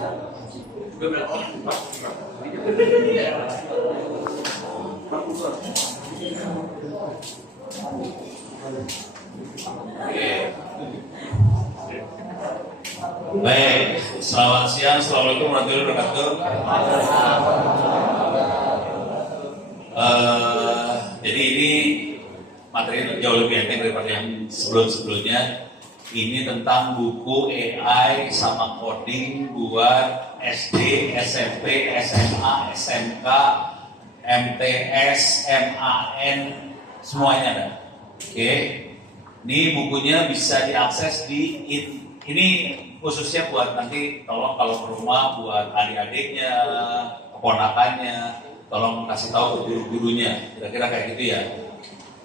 Baik, selamat siang. Assalamualaikum warahmatullahi wabarakatuh. Jadi ini materi jauh lebih enteng daripada yang sebelum-sebelumnya. Ini tentang buku AI sama coding buat SD, SMP, SMA, SMK, MTS, MAN, semuanya ada. Oke, ini bukunya bisa diakses di ini khususnya buat nanti tolong kalau ke rumah buat adik-adiknya, keponakannya, tolong kasih tahu ke guru-gurunya, kira-kira kayak gitu ya.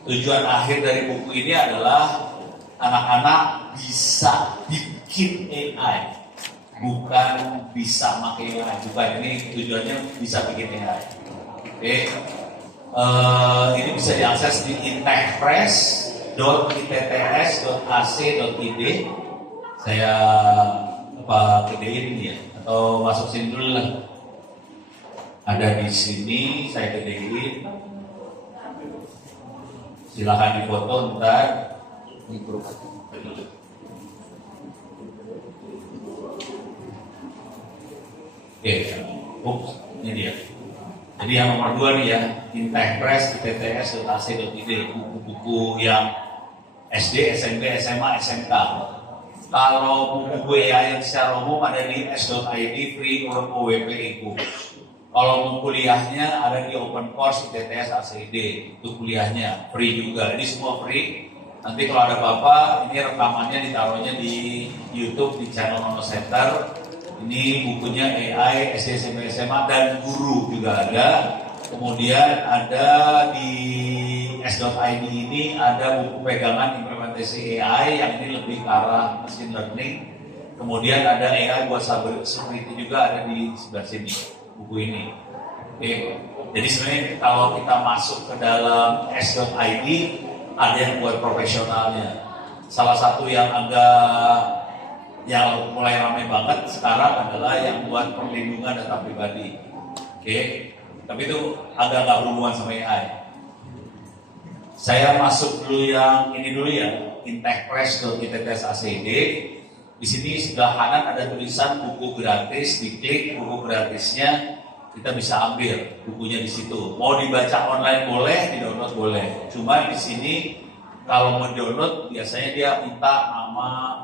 Tujuan akhir dari buku ini adalah anak-anak bisa bikin AI, bukan bisa pakai AI, bukan, ini tujuannya bisa bikin AI. Oke, ini bisa diakses di intechpress.itts.ac.id. Saya gedein ini ya, atau masuk sini dulu lah. Ada di sini, saya gedein. Silakan difoto ntar. Oke, ini dia. Jadi yang nomor 2 nih ya, intechpress.itts.ac.id, buku-buku yang SD, SMP, SMA, SMK. Kalau buku AI yang secara umum ada di s.id free or OWP-IQ. Kalau kuliahnya ada di Open Course ITTS.ac.id, itu kuliahnya free juga. Ini semua free. Nanti kalau ada apa-apa, ini rekamannya ditaruhnya di YouTube di channel Nono Center. Ini bukunya AI SD, SMP, SMA dan guru juga ada. Kemudian ada di s.id ini ada buku pegangan implementasi AI yang ini lebih ke arah machine learning. Kemudian ada AI buat cyber security juga ada di sebelah sini buku ini. Oke. Jadi sebenarnya kalau kita masuk ke dalam s.id ada yang buat profesionalnya. Salah satu yang mulai ramai banget sekarang adalah yang buat perlindungan data pribadi. Oke. Tapi itu agak nggak berhubungan sama AI. Saya masuk dulu yang ini dulu ya, intechpress.itts.ac.id. Di sini sebelah kanan ada tulisan buku gratis, diklik buku gratisnya, kita bisa ambil bukunya di situ. Mau dibaca online boleh, di download boleh. Cuma di sini kalau mau download biasanya dia minta nama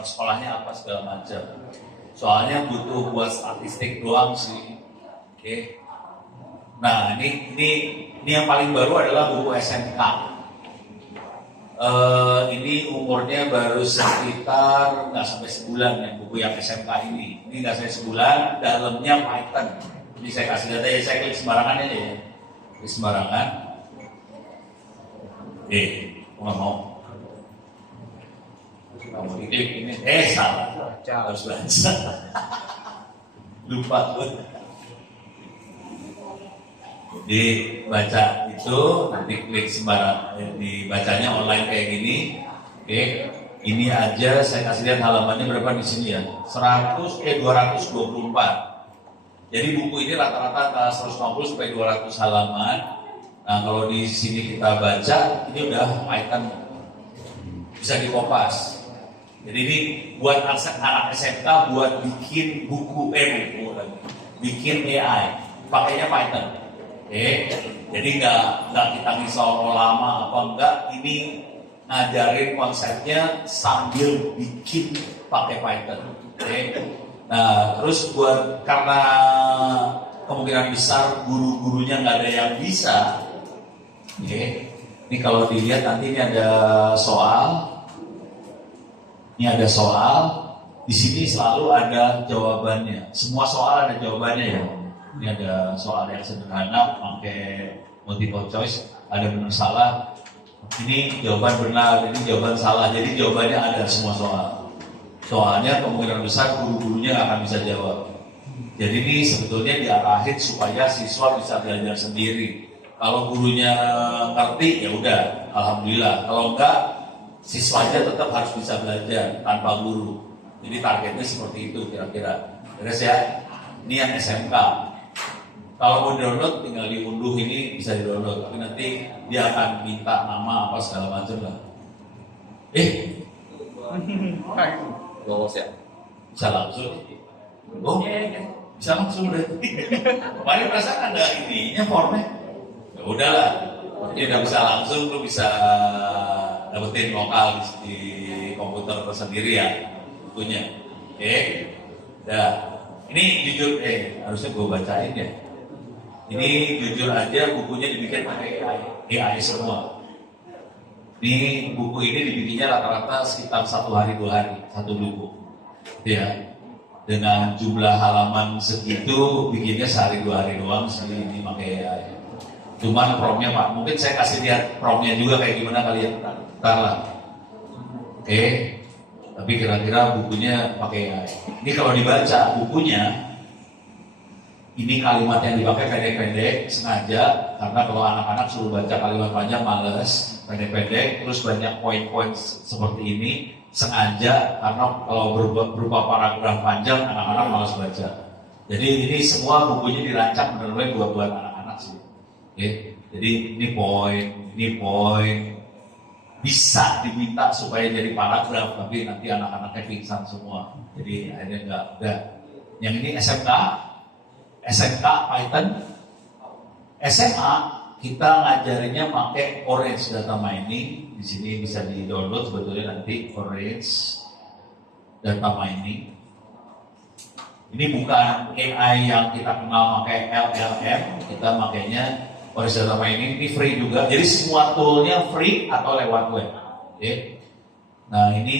sekolahnya apa segala macam. Soalnya butuh buat statistik doang sih. Oke. Nah ini yang paling baru adalah buku SMK. Ini umurnya baru sekitar nggak sampai sebulan ya buku yang SMK ini. Ini nggak sampai sebulan, dalamnya Python. Ini saya kasih data ya, saya klik sembarangan aja ya. Klik sembarangan. Nggak mau. Kamu diklik ini, salah. Harus baca. Lupa tuh. Dibaca itu, nanti klik sembarang, dibacanya online kayak gini. Oke, ini aja saya kasih lihat halamannya berapa di sini ya, 224. Jadi buku ini rata-rata antara 150 sampai 200 halaman. Nah kalau di sini kita baca, ini udah Python, bisa dikopas. Jadi ini buat anak SMK buat bikin buku bikin AI, pakainya Python. Jadi nggak kita risau lama apa enggak, ini ngajarin konsepnya sambil bikin pakai Python. Nah terus karena kemungkinan besar guru-gurunya nggak ada yang bisa. Ini kalau dilihat nanti ini ada soal. Ini ada soal. Di sini selalu ada jawabannya. Semua soal ada jawabannya ya. Ini ada soal yang sederhana pakai multiple choice, ada benar salah. Ini jawaban benar, ini jawaban salah. Jadi jawabannya ada semua soal. Soalnya kemungkinan besar guru-gurunya nggak akan bisa jawab. Jadi ini sebetulnya diarahin supaya siswa bisa belajar sendiri. Kalau gurunya ngerti ya udah, alhamdulillah. Kalau enggak, siswanya tetap harus bisa belajar tanpa guru. Jadi targetnya seperti itu kira-kira. Beres ya. Ini yang SMK. Kalau mau download tinggal diunduh, ini bisa di-download, tapi nanti dia akan minta nama apa segala macam lah. Lolos ya. Bisa langsung. Oh, bisa langsung berarti. Kemarin perasaan ada ininya formnya. Ya udahlah, ini udah bisa langsung, lu bisa dapetin lokal di komputer sendiri ya, bukunya. Dah. Ini jujur, harusnya gue bacain ya. Ini jujur aja bukunya dibikin pakai AI semua. Ini buku ini dibikinnya rata-rata sekitar 1 hari 2 hari, satu buku. Ya, dengan jumlah halaman segitu bikinnya sehari 2 hari doang sih ini pakai AI. Cuman promnya Pak, mungkin saya kasih lihat promnya juga kayak gimana kalian ntar lah. Tapi kira-kira bukunya pakai AI. Ini kalau dibaca bukunya, ini kalimat yang dipakai pendek-pendek sengaja karena kalau anak-anak suruh baca kalimat panjang males, pendek-pendek terus banyak poin-poin seperti ini sengaja karena kalau berupa paragraf panjang anak-anak malas baca. Jadi ini semua bukunya dirancang benar-benar buat anak-anak sih. Jadi ini poin bisa diminta supaya jadi paragraf tapi nanti anak-anaknya pingsan semua. Jadi akhirnya enggak. Yang ini SMK Python. SMA kita ngajarinnya pakai Orange Data Mining. Di sini bisa di-download sebetulnya nanti Orange Data Mining. Ini bukan AI yang kita kenal pakai LLM, kita makainya Orange Data Mining. Ini free juga. Jadi semua toolnya free atau lewat web. Nah ini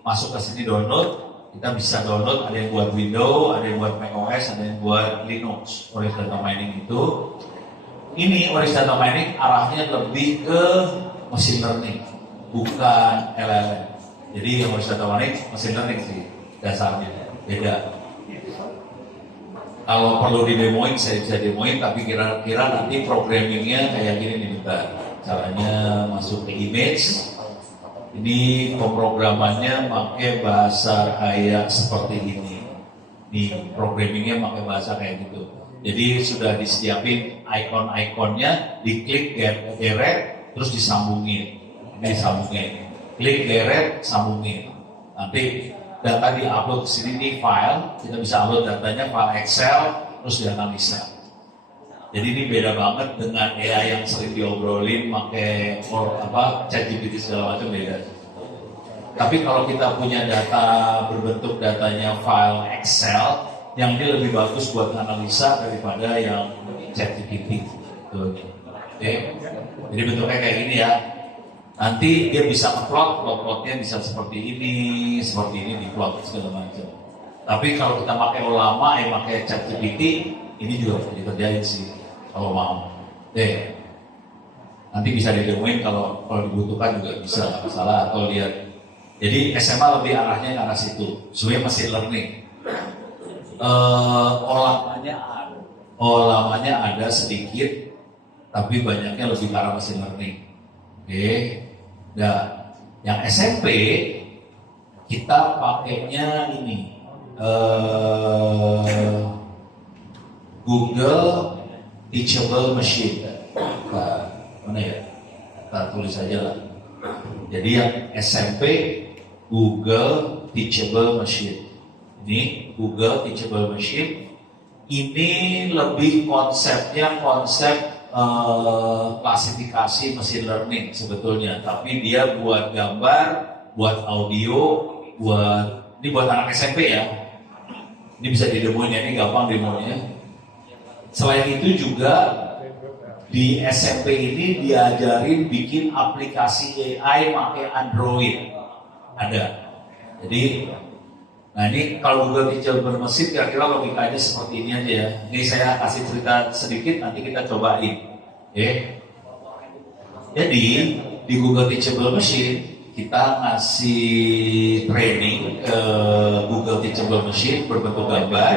masuk ke sini download. Kita bisa download, ada yang buat Windows, ada yang buat macOS, ada yang buat Linux. Orange Data Mining itu, ini Orange Data Mining arahnya lebih ke machine learning, bukan LLM. Jadi Orange Data Mining machine learning sih dasarnya, beda. Kalau perlu didemoin, saya bisa demoin, tapi kira-kira nanti programmingnya kayak gini nih bentar. Caranya masuk ke image. Ini pemrogramannya pakai bahasa kayak seperti ini. Nih programmingnya pakai bahasa kayak gitu. Jadi sudah disediain icon-iconnya, diklik geret, terus disambungin. Ini disambungin. Klik geret, sambungin. Nanti data di-upload ke sini nih file, kita bisa upload datanya file Excel, terus dianalisa. Jadi ini beda banget dengan AI yang sering diobrolin pakai ChatGPT segala macam beda. Tapi kalau kita punya data berbentuk datanya file Excel, yang ini lebih bagus buat analisa daripada yang ChatGPT. Jadi bentuknya kayak gini ya. Nanti dia bisa plotnya bisa seperti ini diplot segala macam. Tapi kalau kita pakai lama pakai ChatGPT, ini juga bisa dikerjain sih. Kalau mau, nanti bisa didemoin kalau dibutuhkan juga bisa, nggak masalah atau lihat. Jadi SMA lebih arahnya ke arah situ, sebenarnya machine learning. Olamannya ada sedikit, tapi banyaknya lebih ke arah machine learning. Nah, yang SMP kita pakainya ini Google Teachable Machine. Mana ya? Kita tulis aja lah. Jadi yang SMP Google Teachable Machine. Ini Google Teachable Machine. Ini lebih konsepnya konsep klasifikasi machine learning sebetulnya. Tapi dia buat gambar, buat audio, ini buat anak SMP ya. Ini bisa didemoin ya, ini gampang demonya. Selain itu juga di SMP ini diajarin bikin aplikasi AI pakai Android. Ada. Jadi, nah ini kalau Google Teachable Machine kira-kira logikanya seperti ini aja ya. Ini saya kasih cerita sedikit, nanti kita cobain. Jadi di Google Teachable Machine kita ngasih training ke Google Teachable Machine berbentuk gambar.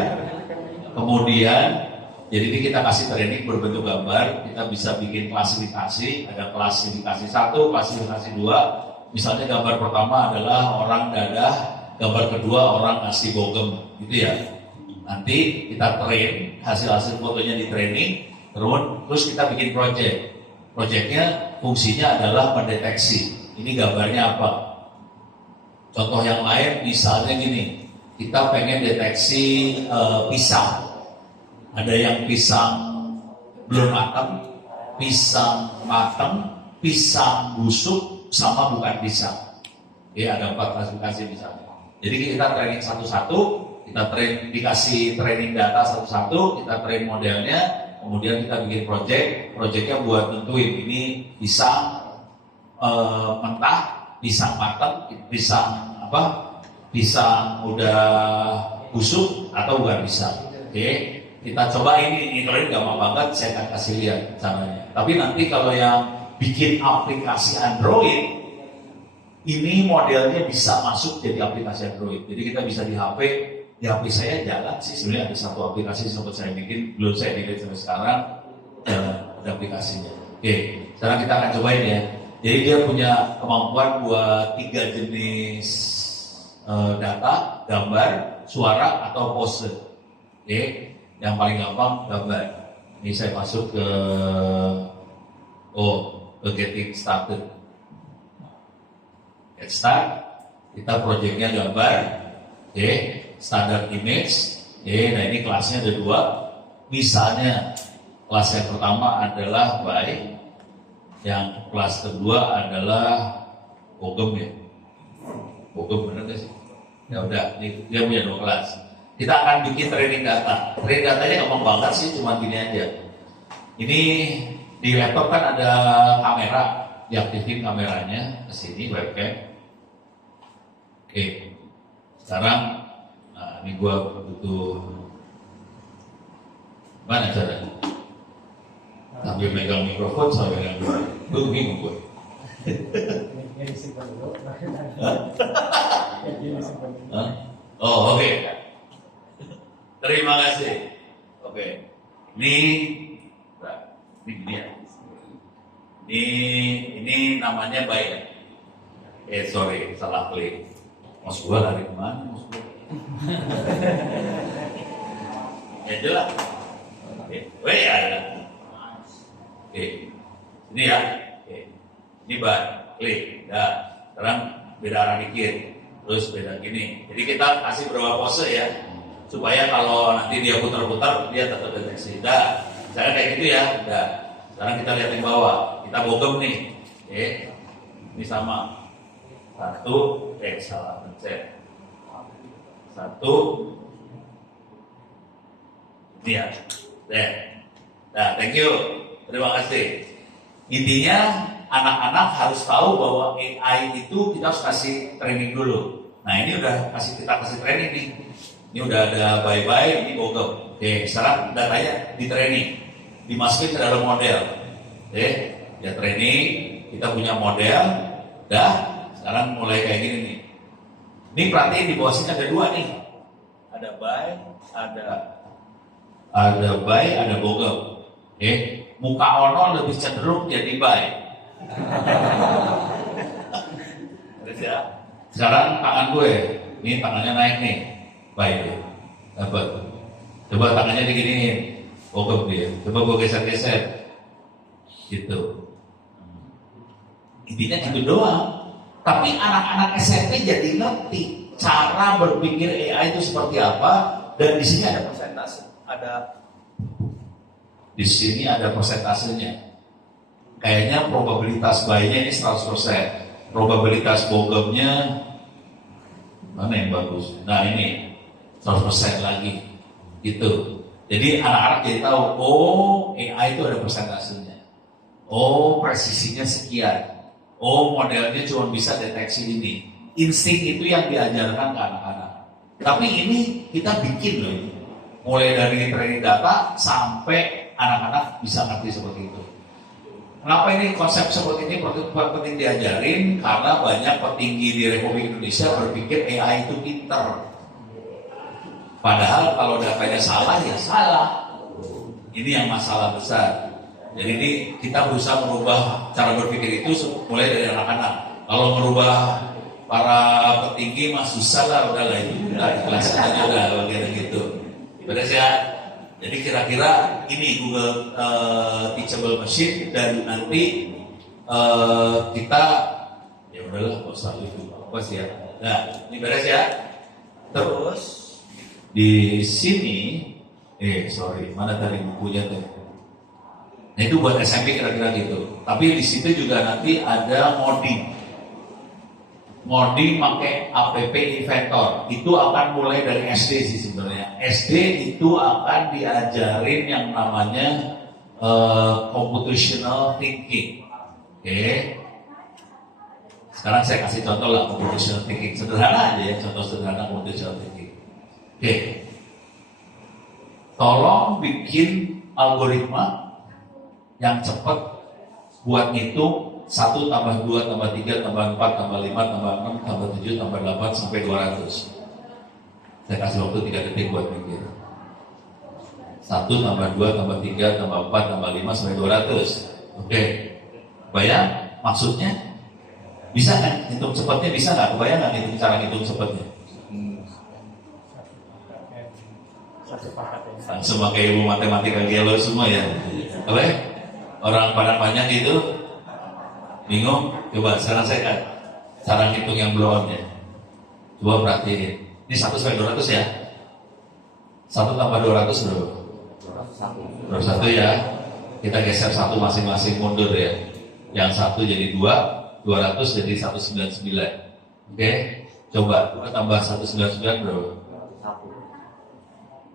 Kemudian jadi ini kita kasih training berbentuk gambar, kita bisa bikin klasifikasi, ada klasifikasi 1, klasifikasi 2. Misalnya gambar pertama adalah orang dadah, gambar kedua orang nasi bogem, gitu ya. Nanti kita train, hasil-hasil fotonya di training, terus kita bikin project. Projectnya fungsinya adalah mendeteksi. Ini gambarnya apa? Contoh yang lain misalnya gini, kita pengen deteksi pisang. Ada yang pisang belum matang, pisang matang, pisang busuk, sama bukan pisang. Ya, ada 4 klasifikasi misalnya. Jadi kita training satu-satu, kita dikasih training data satu-satu, kita train modelnya, kemudian kita bikin projectnya buat tentuin ini pisang mentah, pisang matang, pisang udah busuk atau bukan pisang. Oke. Kita coba ini kalau ini gampang banget, saya akan kasih lihat caranya. Tapi nanti kalau yang bikin aplikasi Android, ini modelnya bisa masuk jadi aplikasi Android. Jadi kita bisa di HP saya jalan sih, sebenarnya ada satu aplikasi sempat saya bikin, belum saya delete sampai sekarang, ada aplikasinya. Oke, sekarang kita akan cobain ya. Jadi dia punya kemampuan buat 3 jenis data, gambar, suara, atau pose. Oke. Yang paling gampang gambar. Ini saya masuk ke getting started. Get start. Kita projectnya gambar. Oke. Standard image. Oke. Nah ini kelasnya ada 2. Misalnya kelas yang pertama adalah by. Yang kelas kedua adalah bogem ya. Bogem bener gak sih? Ya udah. Dia punya 2 kelas. Kita akan bikin training data. Training datanya gampang banget sih, cuma gini aja. Ini di laptop kan ada kamera, diaktifin kameranya ke sini webcam. Oke. Sekarang ini gua butuh mana caranya? Sambil megang mikrofon, sambil megang gue bingung gue. Oh oke. Terima kasih. Oke. Ini gini ya. Ini namanya baik. Sorry, salah klik. Mas gua lari kemana? Mas gua. Ya jelas. Oke. Ada. Oke. Ini ya. Oke. Ini baik. Klik. Nah, sekarang beda arah dikit. Terus beda gini. Jadi kita kasih berapa pose ya. Supaya kalau nanti dia putar-putar, dia tetap deteksi. Dah, misalnya kayak gitu ya. Dah, sekarang kita lihat yang bawah. Kita bogem nih. Oke, ini sama. 1, salah pencet. 1. Ini ya. Nah, thank you. Terima kasih. Intinya, anak-anak harus tahu bahwa AI itu kita harus kasih training dulu. Nah, ini udah kita kasih training nih. Ini udah ada bye-bye, ini bogem. Oke, sekarang datanya di training, dimasukin ke dalam model. Oke, ya training, kita punya model. Dah, sekarang mulai kayak gini nih. Ini perhatiin di bawah sini ada 2 nih. Ada bye, ada bogem. Oke, muka Ono lebih cenderung jadi bye. Terus ya. Sekarang tangan gue, ini tangannya naik nih. Baik, dapat. Coba tangannya diginiin, bogem dia. Coba gue geser-geser, gitu. Intinya gitu doang. Tapi anak-anak SMP jadi ngerti cara berpikir AI itu seperti apa. Dan di sini ada persentase, di sini ada persentasenya. Kayaknya probabilitas bayinya ini 100%. Probabilitas bogemnya mana yang bagus? Nah ini 100% lagi, gitu. Jadi anak-anak jadi tahu, oh AI itu ada persentasenya, oh presisinya sekian, oh modelnya cuma bisa deteksi ini. Insting itu yang diajarkan ke anak-anak. Tapi ini kita bikin loh ini, mulai dari training data sampai anak-anak bisa ngerti seperti itu. Kenapa ini konsep seperti ini penting diajarin? Karena banyak petinggi di Republik Indonesia berpikir AI itu pintar. Padahal kalau datanya salah ya salah. Ini yang masalah besar. Jadi ini kita berusaha merubah cara berpikir itu mulai dari anak-anak. Kalau merubah para petinggi mah susah lah, udahlah itu ikhlas aja udah bagian gitu. Beres ya. Jadi kira-kira ini Google Teachable Machine dan nanti kita ya udahlah nggak usah itu apa sih ya. Nah ini beres ya. Terus di sini mana tadi bukunya tuh? Nah itu buat SMP kira-kira gitu. Tapi di situ juga nanti ada ngoding pakai app inventor. Itu akan mulai dari SD sih sebenarnya. SD itu akan diajarin yang namanya computational thinking. Oke. Sekarang saya kasih contoh lah computational thinking. Sederhana aja ya, contoh sederhana computational thinking. Oke. Tolong bikin algoritma yang cepat buat ngitung 1 tambah 2 tambah 3 tambah 4 tambah 5 tambah 6 tambah 7 tambah 8 sampai 200. Saya kasih waktu 3 detik buat mikir. 1 tambah 2 tambah 3 tambah 4 tambah 5 sampai 200. Oke. Bayang maksudnya? Bisa kan? Hitung cepatnya bisa nggak? Kebayang nggak hitung cara hitung cepatnya? Langsung pakai ilmu matematika gelo semua ya. Apa ya? Orang Padang banyak itu bingung. Coba sekarang saya kan cara hitung yang belum ya. Coba perhatiin. Ini 1 sampai 200 ya. 1 tambah 200 berapa? 1 ya. Kita geser 1 masing-masing mundur ya. Yang 1 jadi 2, 200 jadi 199. Oke. Coba 2 tambah 199 berapa?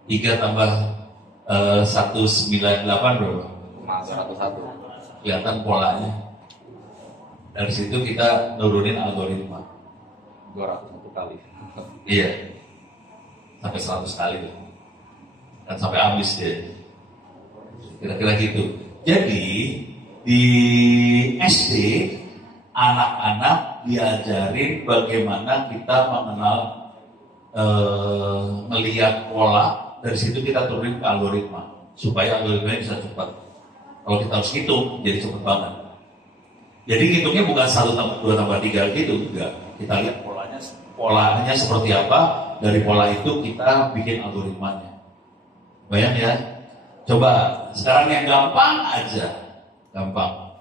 3 tambah 198 berapa? 101. Kelihatan polanya. Dari situ kita nurunin algoritma 201 kali. Iya. Sampai 100 kali tuh. Dan sampai habis dia. Kira-kira gitu. Jadi di SD anak-anak diajarin bagaimana kita mengenal melihat pola. Dari situ kita turunin ke algoritma supaya algoritmanya bisa cepat. Kalau kita harus hitung, jadi cepat banget. Jadi hitungnya bukan 1 tambah 2 tambah 3 gitu, enggak. Kita lihat polanya seperti apa. Dari pola itu kita bikin algoritmanya. Bayang ya. Coba sekarang yang gampang aja, gampang.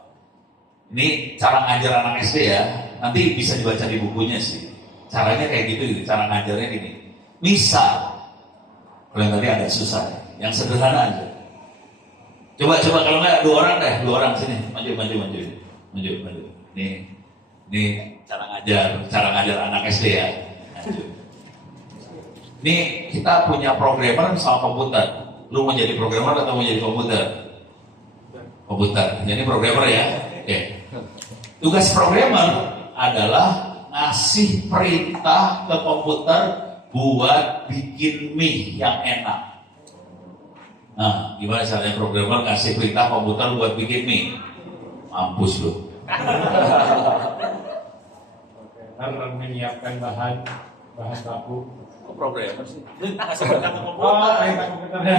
Ini cara ngajar anak SD ya. Nanti bisa dibaca di bukunya sih. Caranya kayak gitu, cara ngajarnya gini. Misal kalau yang tadi agak susah, yang sederhana aja. Coba kalau nggak 2 orang deh, 2 orang sini, maju. Nih cara ngajar anak SD ya. Maju. Nih kita punya programmer sama komputer. Lu mau jadi programmer atau mau jadi komputer? Komputer. Jadi programmer ya. Oke. Tugas programmer adalah ngasih perintah ke komputer buat bikin mie yang enak. Nah, gimana caranya programmer ngasih perintah komputer buat bikin mie? Mampus lu. Harus menyiapkan bahan baku. Kok programmer sih? Ngasih perintah ke komputer. Oh, perintah komputernya.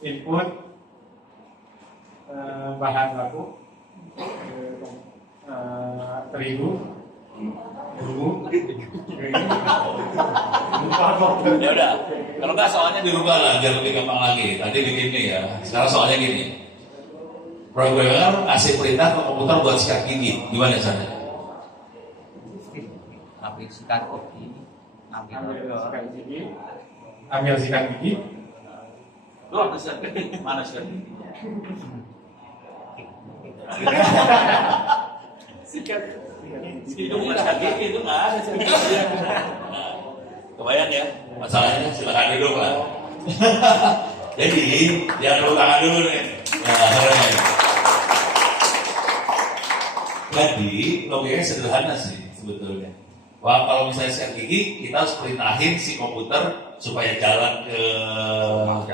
Input bahan baku, terigu, Ya udah, kalau nggak soalnya dirubah lah biar lebih gampang lagi. Tadi bikin mie ya. Sekarang soalnya gini. Programmer ngasih perintah ke komputer buat sikat gigi. Gimana caranya? Ambil sikat kopi. ambil sikat gigi. Lu ambil sikat gigi. Mana sikat gigi? Itu bukan sikat gigi, itu nggak ada sikat gigi. Kebayang ya? Masalahnya silakan duduk lah. Jadi, jangan perlu tangan dulu nih. Nah, keren. Jadi, logikanya sederhana sih sebetulnya. Wah, kalau misalnya sikat gigi, kita harus perintahin si komputer supaya jalan ke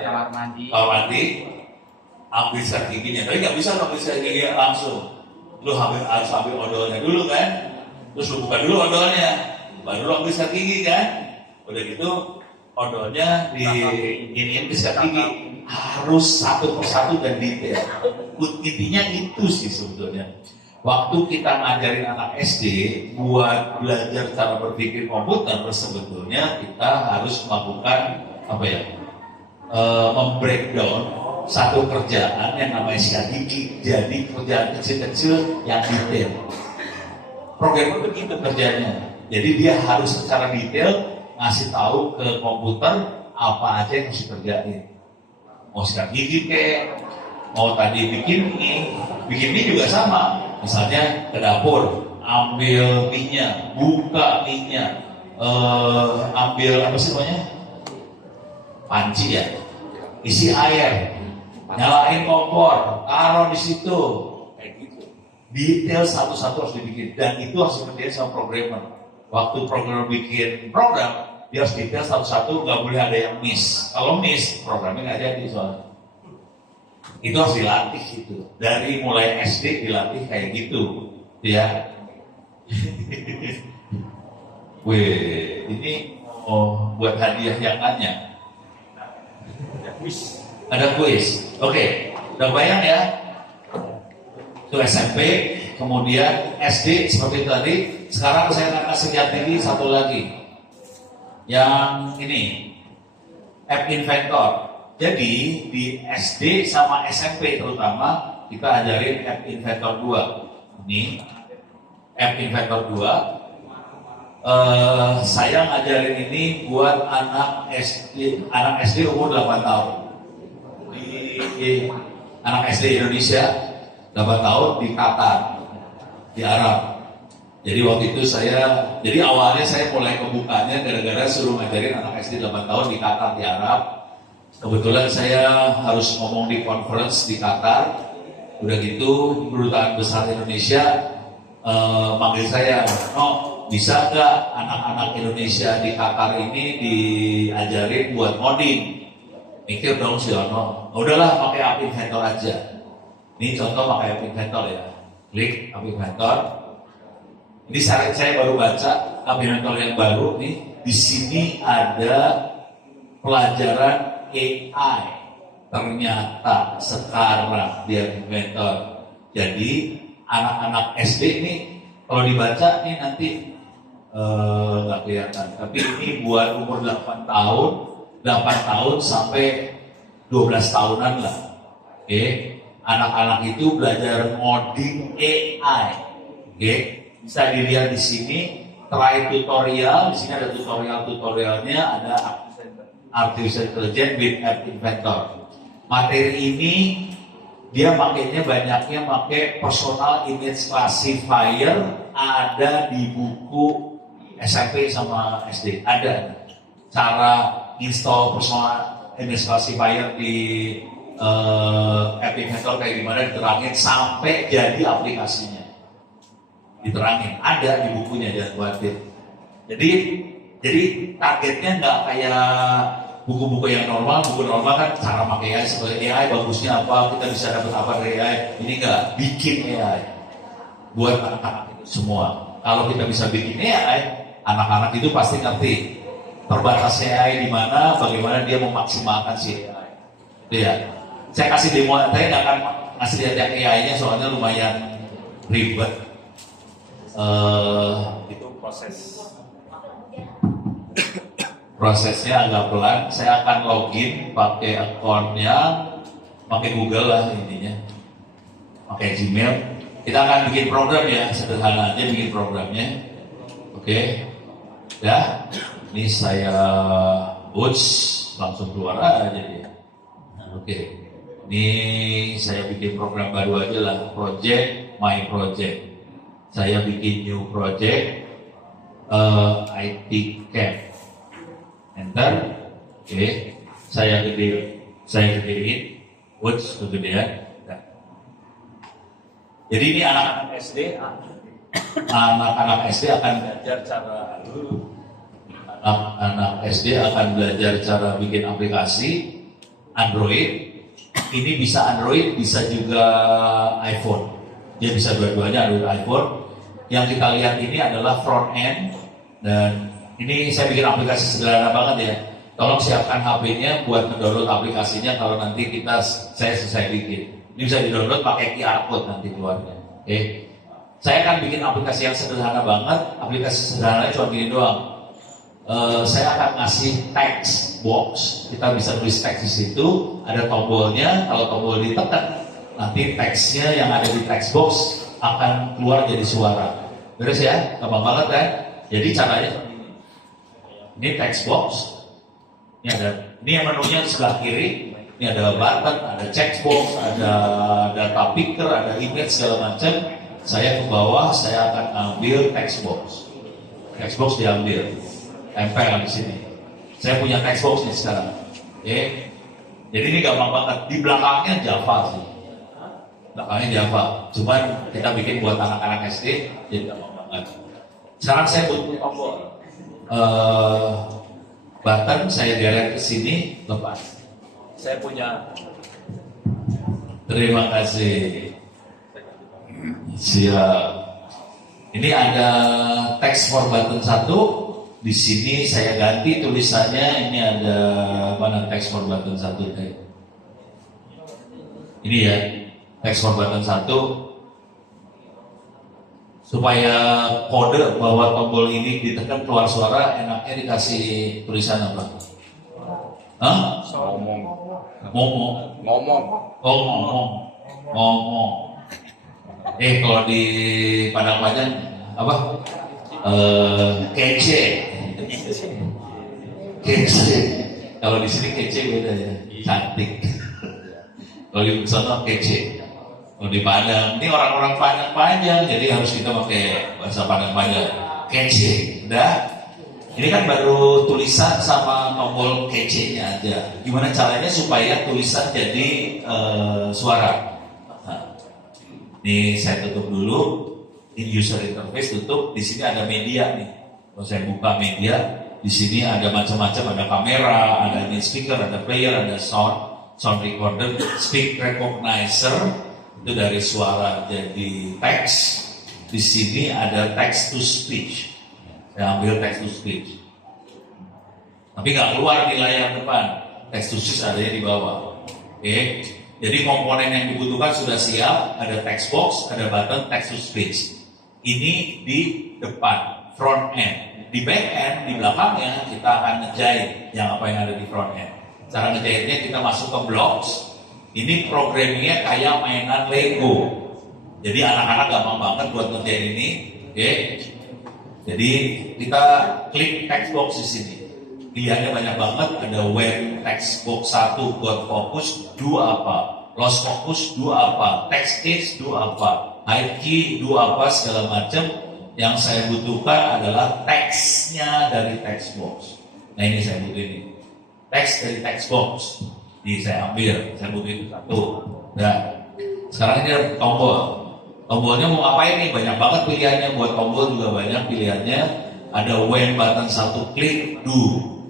kamar mandi. Ambil sikat giginya. Tapi nggak bisa ambil sikat gigi langsung. Lu harus ambil odolnya dulu kan. Terus lu buka dulu odolnya. Baru lu ambil sikat gigi kan. Udah gitu odolnya diiniin ke sikat gigi. Harus satu persatu dan detail. Intinya itu sih sebetulnya. Waktu kita ngajarin anak SD buat belajar cara berpikir komputer, sebetulnya kita harus melakukan apa ya, membreakdown satu kerjaan yang namanya sikat gigi jadi kerjaan kecil-kecil yang detail. Programmer begitu kerjanya. Jadi dia harus secara detail ngasih tahu ke komputer apa aja yang harus dikerjain. Mau sikat gigi kek, mau tadi bikin mie juga sama. Misalnya ke dapur, ambil mie-nya, buka mie-nya, ambil apa sih namanya? Panci ya, isi air, nyalain kompor, taruh di situ, kayak gitu. Detail satu-satu harus dibikin dan itu harus dikerjain sama programmer. Waktu programmer bikin program, dia harus detail satu-satu, nggak boleh ada yang miss. Kalau miss, programnya nggak jadi soalnya. Itu harus dilatih gitu. Dari mulai SD dilatih kayak gitu, ya. Wih, ini buat hadiah yang nanya. Ada kuis. Oke, udah bayang ya? Itu SMP, kemudian SD seperti itu tadi. Sekarang saya akan kasih lihat lagi satu lagi. Yang ini, App Inventor. Jadi di SD sama SMP terutama kita ajarin App Inventor 2. Ini App Inventor 2. Saya ngajarin ini buat anak SD umur 8 tahun. Anak SD Indonesia 8 tahun di Qatar, di Arab. Jadi waktu itu jadi awalnya saya mulai kebukanya gara-gara suruh ngajarin anak SD 8 tahun di Qatar, di Arab. Kebetulan saya harus ngomong di conference di Qatar. Udah gitu, Kedutaan Besar Indonesia manggil saya, bisa nggak anak-anak Indonesia di Qatar ini diajarin buat ngoding? Mikir dong si Ono, udahlah pakai App Inventor aja. Ini contoh pakai App Inventor ya. Klik App Inventor. Ini saya baru baca App Inventor yang baru nih. Di sini ada pelajaran AI. Ternyata sekarang di App Inventor. Jadi anak-anak SD ini kalau dibaca nih nanti nggak kelihatan. Tapi ini buat umur 8 tahun sampai 12 tahunan lah. Oke, anak-anak itu belajar ngoding AI. Oke, bisa dilihat di sini try tutorial. Di sini ada tutorialnya, ada Artificial Intelligence with App Inventor. Materi ini dia makainya banyaknya pakai personal image classifier, ada di buku SMP sama SD ada cara install personal image classifier di App Inventor kayak gimana diterangin sampai jadi aplikasinya, diterangin ada di bukunya, jangan khawatir. Jadi targetnya nggak kayak buku-buku yang normal. Buku normal kan cara pakai AI, seperti AI bagusnya apa, kita bisa dapat apa dari AI. Ini nggak, bikin AI buat anak-anak itu semua. Kalau kita bisa bikin AI, anak-anak itu pasti ngerti terbatasnya AI di mana, bagaimana dia memaksimalkan si AI. Ya, saya kasih demo, saya nggak akan ngasih lihat yang AI-nya soalnya lumayan ribet. Itu prosesnya agak pelan. Saya akan login pakai akunnya, pakai Google lah intinya, pakai Gmail. Kita akan bikin program ya, sederhana aja bikin programnya. Oke, ya. Ini saya langsung keluar aja dia. Oke, ini saya bikin program baru aja lah, my project. Saya bikin new project, IT Camp. Enter. Oke, saya gedein, kegedean. Nah. Jadi ini anak-anak SD akan belajar cara anak SD akan belajar cara bikin aplikasi Android. Ini bisa Android, bisa juga iPhone. Dia bisa dua-duanya, Android, iPhone. Yang kita lihat ini adalah front end, dan ini saya bikin aplikasi sederhana banget ya. Tolong siapkan HP-nya buat mendownload aplikasinya kalau nanti saya selesai bikin. Ini bisa di-download pakai QR code nanti keluarnya. Oke. Saya akan bikin aplikasi yang sederhana banget. Aplikasi sederhananya cuma gini doang. saya akan ngasih text box. Kita bisa tulis teks di situ, ada tombolnya. Kalau tombol ditekan, nanti teksnya yang ada di text box akan keluar jadi suara. Beres ya? Gampang banget kan? Jadi caranya ini text box. Ini yang menunya di sebelah kiri. Ini ada button, ada checkbox, ada data picker, ada image segala macam. Saya ke bawah, saya akan ambil text box. Text box diambil, tempel di sini. Saya punya text box nih sekarang. Oke. Jadi ini gampang banget. Di belakangnya Java sih. Belakangnya Java. Cuman kita bikin buat anak-anak SD, jadi gampang banget. Sekarang saya butuh tombol. Button saya deret ke sini, lepas. Saya punya. Terima kasih. Siap. Ini ada text for button 1. Di sini saya ganti tulisannya. Ini ada mana text for button 1 teh? Ini ya, text for button 1. Supaya kode bahwa tombol ini ditekan keluar suara, enaknya dikasih tulisan apa? Hah? Ngomong. Oh, ngomong. Kalau di Padang Panjang apa? Kece. Kalau di sini kece beda ya, cantik. Kalau di sana kece. Kalau di Padang, ini orang-orang Padang Panjang, jadi harus kita pakai bahasa Padang Panjang. Kece, udah. Ini kan baru tulisan sama tombol kece-nya aja. Gimana caranya supaya tulisan jadi suara? Nah, ini saya tutup dulu. Ini user interface tutup. Di sini ada media nih. Kalau saya buka media, di sini ada macam-macam. Ada kamera, ada speaker, ada player, ada sound recorder, speak recognizer. Itu dari suara jadi teks. Di sini ada text to speech. Saya ambil text to speech. Tapi nggak keluar di layar depan. Text to speech adanya di bawah. Oke. Jadi komponen yang dibutuhkan sudah siap. Ada text box, ada button text to speech. Ini di depan, front end. Di back end, di belakangnya kita akan ngejahit yang apa yang ada di front end. Cara ngejahitnya kita masuk ke blocks. Ini programmingnya kayak mainan Lego. Jadi anak-anak gampang banget buat ngejahit ini. Oke. Jadi kita klik text box di sini. Pilihannya banyak banget. Ada when text box 1 got focus, do apa? Lost focus, do apa? Text case, do apa? Hide key, do apa? Segala macam. Yang saya butuhkan adalah teksnya dari text box. Nah ini saya butuh ini. Teks dari text box. Ini saya ambil. Saya butuh itu satu. Nah, sekarang ini ada tombol. Tombolnya mau ngapain nih? Banyak banget pilihannya. Buat tombol juga banyak pilihannya. Ada when button 1 klik, do.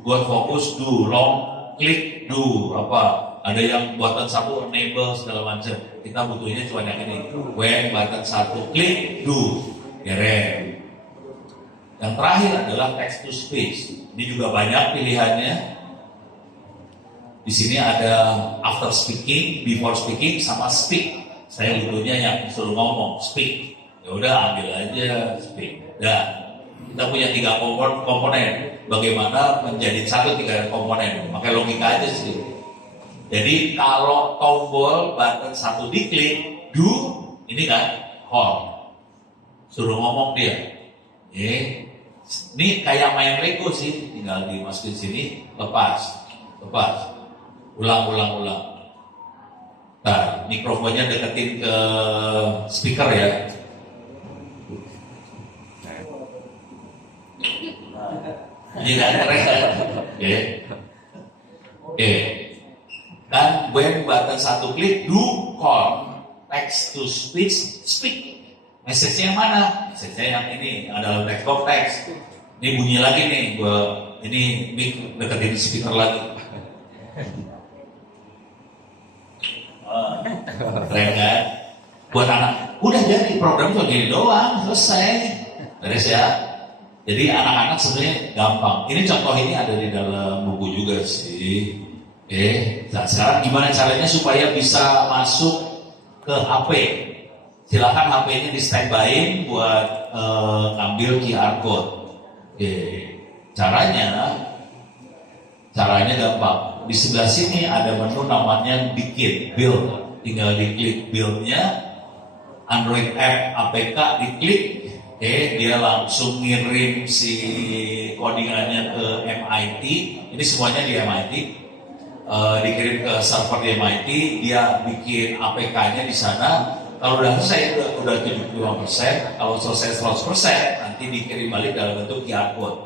Buat fokus, do. Long klik, do. Apa? Ada yang button 1 enable segala macam. Kita butuhnya cuma yang ini. When button 1 klik, do. Keren. Yang terakhir adalah text to speech. Ini juga banyak pilihannya. Di sini ada after speaking, before speaking, sama speak. Saya butuhnya yang disuruh ngomong, speak. Ya udah ambil aja speak. Dan kita punya 3 komponen. Bagaimana menjadi satu 3 komponen? Pakai logika aja sih. Jadi kalau tombol button 1 diklik, do, ini kan call. Suruh ngomong dia. Ini kayak main Lego sih. Tinggal dimasukin sini, lepas. Ulang. Nah, mikrofonnya deketin ke speaker ya. Ini kan keren. Oke. Dan when button 1 klik, do call. Text to speech, speak. Message-nya yang mana? Message-nya yang ini, yang dalam text box text. Ini bunyi lagi nih, ini mic deketin speaker lagi. Keren kan? Buat anak, udah jadi program tuh gini doang, selesai. Beres ya. Jadi anak-anak sebenarnya gampang. Ini contoh ini ada di dalam buku juga sih. Nah sekarang gimana caranya supaya bisa masuk ke HP? Silakan HP-nya di standby buat ngambil QR code. Caranya gampang. Di sebelah sini ada menu namanya bikin, build. Tinggal diklik build-nya, Android app APK diklik, dia langsung ngirim si codingannya ke MIT. Ini semuanya di MIT. Dikirim ke server di MIT, dia bikin APK-nya di sana. Kalau udah selesai, udah 75%, kalau selesai 100%, nanti dikirim balik dalam bentuk QR code.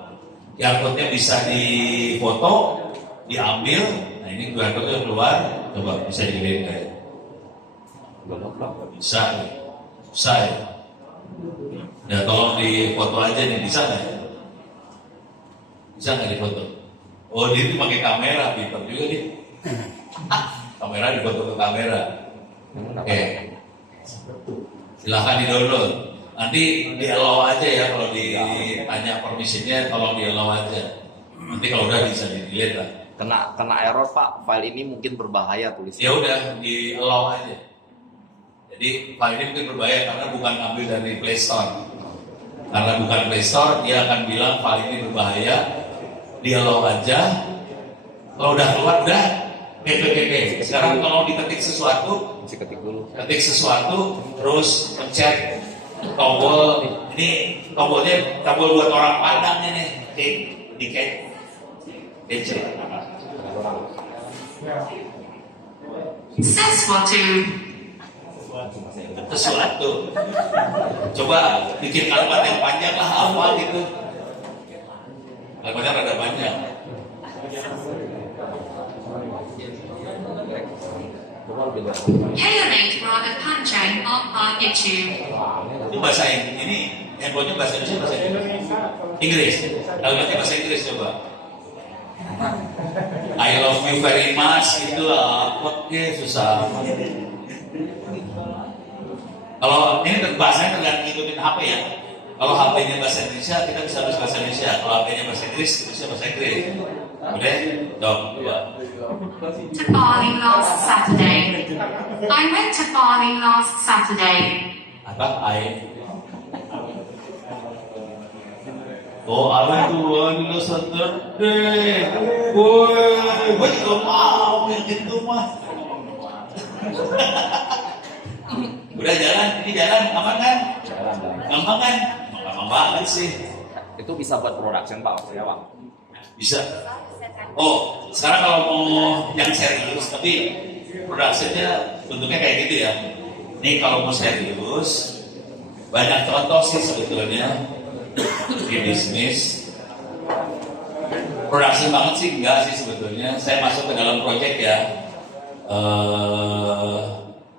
QR code-nya bisa difoto, diambil. Nah ini QR code-nya keluar, coba bisa dikirim kayak. Bisa ya. Ya tolong difoto aja nih, bisa nggak? Bisa nggak difoto? Oh dia itu pakai kamera, pintar juga nih. Kamera difoto ke kamera. Oke. Silahkan di-download. Nanti di-allow aja ya, kalau ditanya permisinya tolong di-allow aja. Nanti kalau udah bisa di-delete lah. Kena error Pak, file ini mungkin berbahaya tulisnya. Ya udah di-allow aja. Jadi file ini mungkin berbahaya karena bukan ambil dari Play Store. Karena bukan Play Store, dia akan bilang file ini berbahaya. Di-allow aja. Kalau udah keluar udah PPPP. Sekarang kalau diketik sesuatu, ketik sesuatu, terus pencet tombol. Ini tombol buat orang Padang ini, dikit. Sesuatu. Coba bikin kalimat yang panjang lah, apa gitu. Kalimatnya rada panjang. Hailmate rather panjang on YouTube. Itu bahasa ini handphonenya bahasa Indonesia, bahasa Inggris. Kalimatnya bahasa Inggris coba. I love you very much itu apa susah. Kalau ini bahasanya tergantung ngikutin HP ya. Kalau HP-nya bahasa Indonesia kita bisa tulis bahasa Indonesia. Kalau HP-nya bahasa Inggris bisa bahasa Inggris. Udah, coba. To Bali last Saturday. I went to Bali last Saturday. Apa? I went to Bali last Saturday. Gue juga mau yang itu mah. Udah jalan, ini jalan, aman kan? Gampang kan? Gampang banget sih. Itu bisa buat production Pak, maksudnya Pak? Bisa. Oh, sekarang kalau mau yang serius, tapi productionnya bentuknya kayak gitu ya. Ini kalau mau serius, banyak contoh sih sebetulnya di bisnis. Production banget sih enggak sih sebetulnya. Saya masuk ke dalam project ya,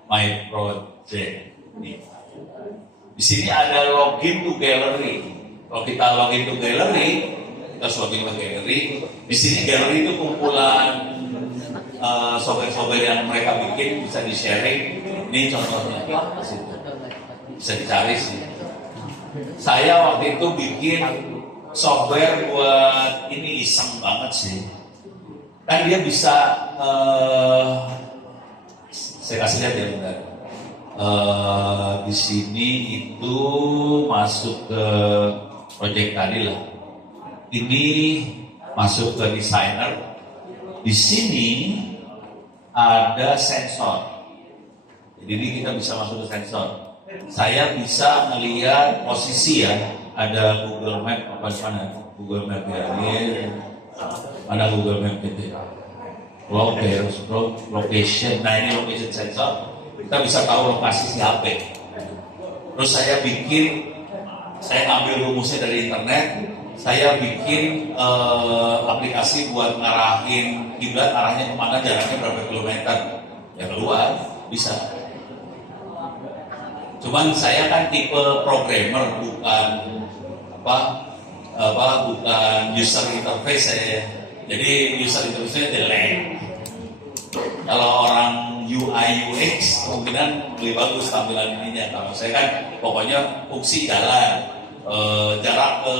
my project. Nih. Di sini ada login to gallery. Kalau kita login to gallery, kita login ke gallery. Di sini gallery itu kumpulan software-software yang mereka bikin, bisa di-sharing. Ini contohnya. Bisa dicari sih. Saya waktu itu bikin software buat ini iseng banget sih. Kan dia bisa saya kasih lihat ya bentar. Di sini itu masuk ke project tadi lah. Ini masuk ke designer. Di sini ada sensor. Jadi ini kita bisa masuk ke sensor. Saya bisa melihat posisi ya. Ada Google Map apa mana? Google Map ya. Ini ada Google Map itu. Location. Nah ini location sensor. Kita bisa tahu lokasi si HP. Terus saya ngambil rumusnya dari internet. Saya bikin aplikasi buat ngarahin kiblat, arahnya kemana, jaraknya berapa kilometer. Ya keluar, bisa. Cuman saya kan tipe programmer, bukan user interface saya. Jadi user interface-nya jelek. Kalau orang UI UX kemungkinan lebih bagus tampilan ininya. Kalau saya kan pokoknya fungsi jalan, jarak ke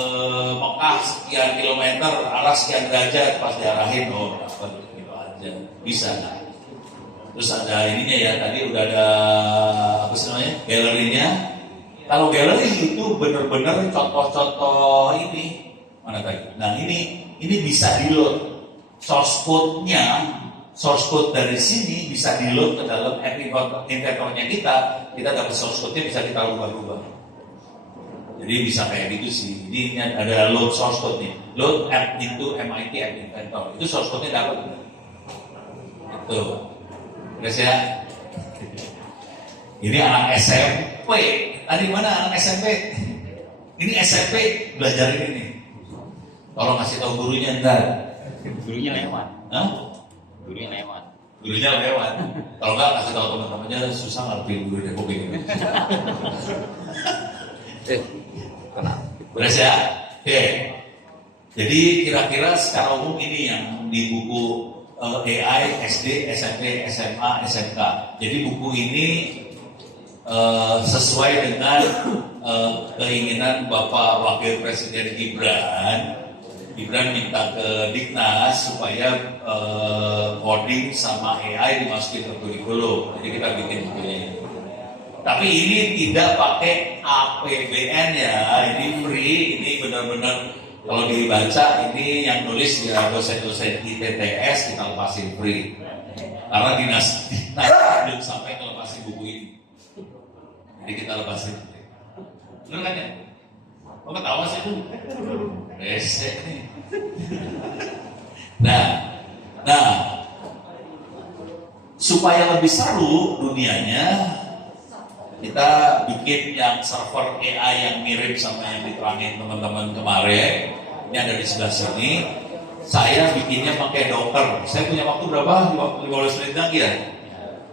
Mekah sekian kilometer, arah sekian derajat, pas diarahin dapat gitu aja, bisa. Terus ada ininya ya, tadi udah ada apa sih namanya, galerinya. Kalau galeri itu bener-bener contoh-contoh ini Mana tadi? Nah ini bisa di load. Source code dari sini bisa di load ke dalam app inventornya kita dapat source code-nya bisa kita rubah-rubah. Jadi bisa kayak gitu sih. Ini ada load source code nih, load app into MIT App Inventor. Itu source code-nya dapat. Itu, guys ya. Ini anak SMP. Tadi mana anak SMP? Ini SMP belajar ini. Kalau ngasih tahu gurunya entar. Gurunya lewat. Hah? Gurunya lewat. Gurunya lewat. Kalau nggak kasih tahu teman-temannya susah ngertiin gurunya kok begini. Kenapa? Beres ya? Oke. Jadi kira-kira secara umum ini yang di buku AI, SD, SMP, SMA, SMK. Jadi buku ini sesuai dengan keinginan Bapak Wakil Presiden Gibran. Gibran minta ke Diknas supaya coding sama AI dimasukin ke kurikulum. Jadi kita bikin bukunya ini. Tapi ini tidak pakai APBN ya, ini free, ini benar-benar kalau dibaca ini yang nulis ya dosen-dosen ITTS kita lepasin free. Karena dinas belum sampai ngelepasin buku ini. Jadi kita lepasin. Bener kan ya? Kok ketawa sih itu? Resek nih. Nah, supaya lebih seru dunianya, kita bikin yang server AI yang mirip sama yang diterangin teman-teman kemarin. Ini ada di sebelah sini. Saya bikinnya pakai Docker. Saya punya waktu berapa? 15 menit lagi ya?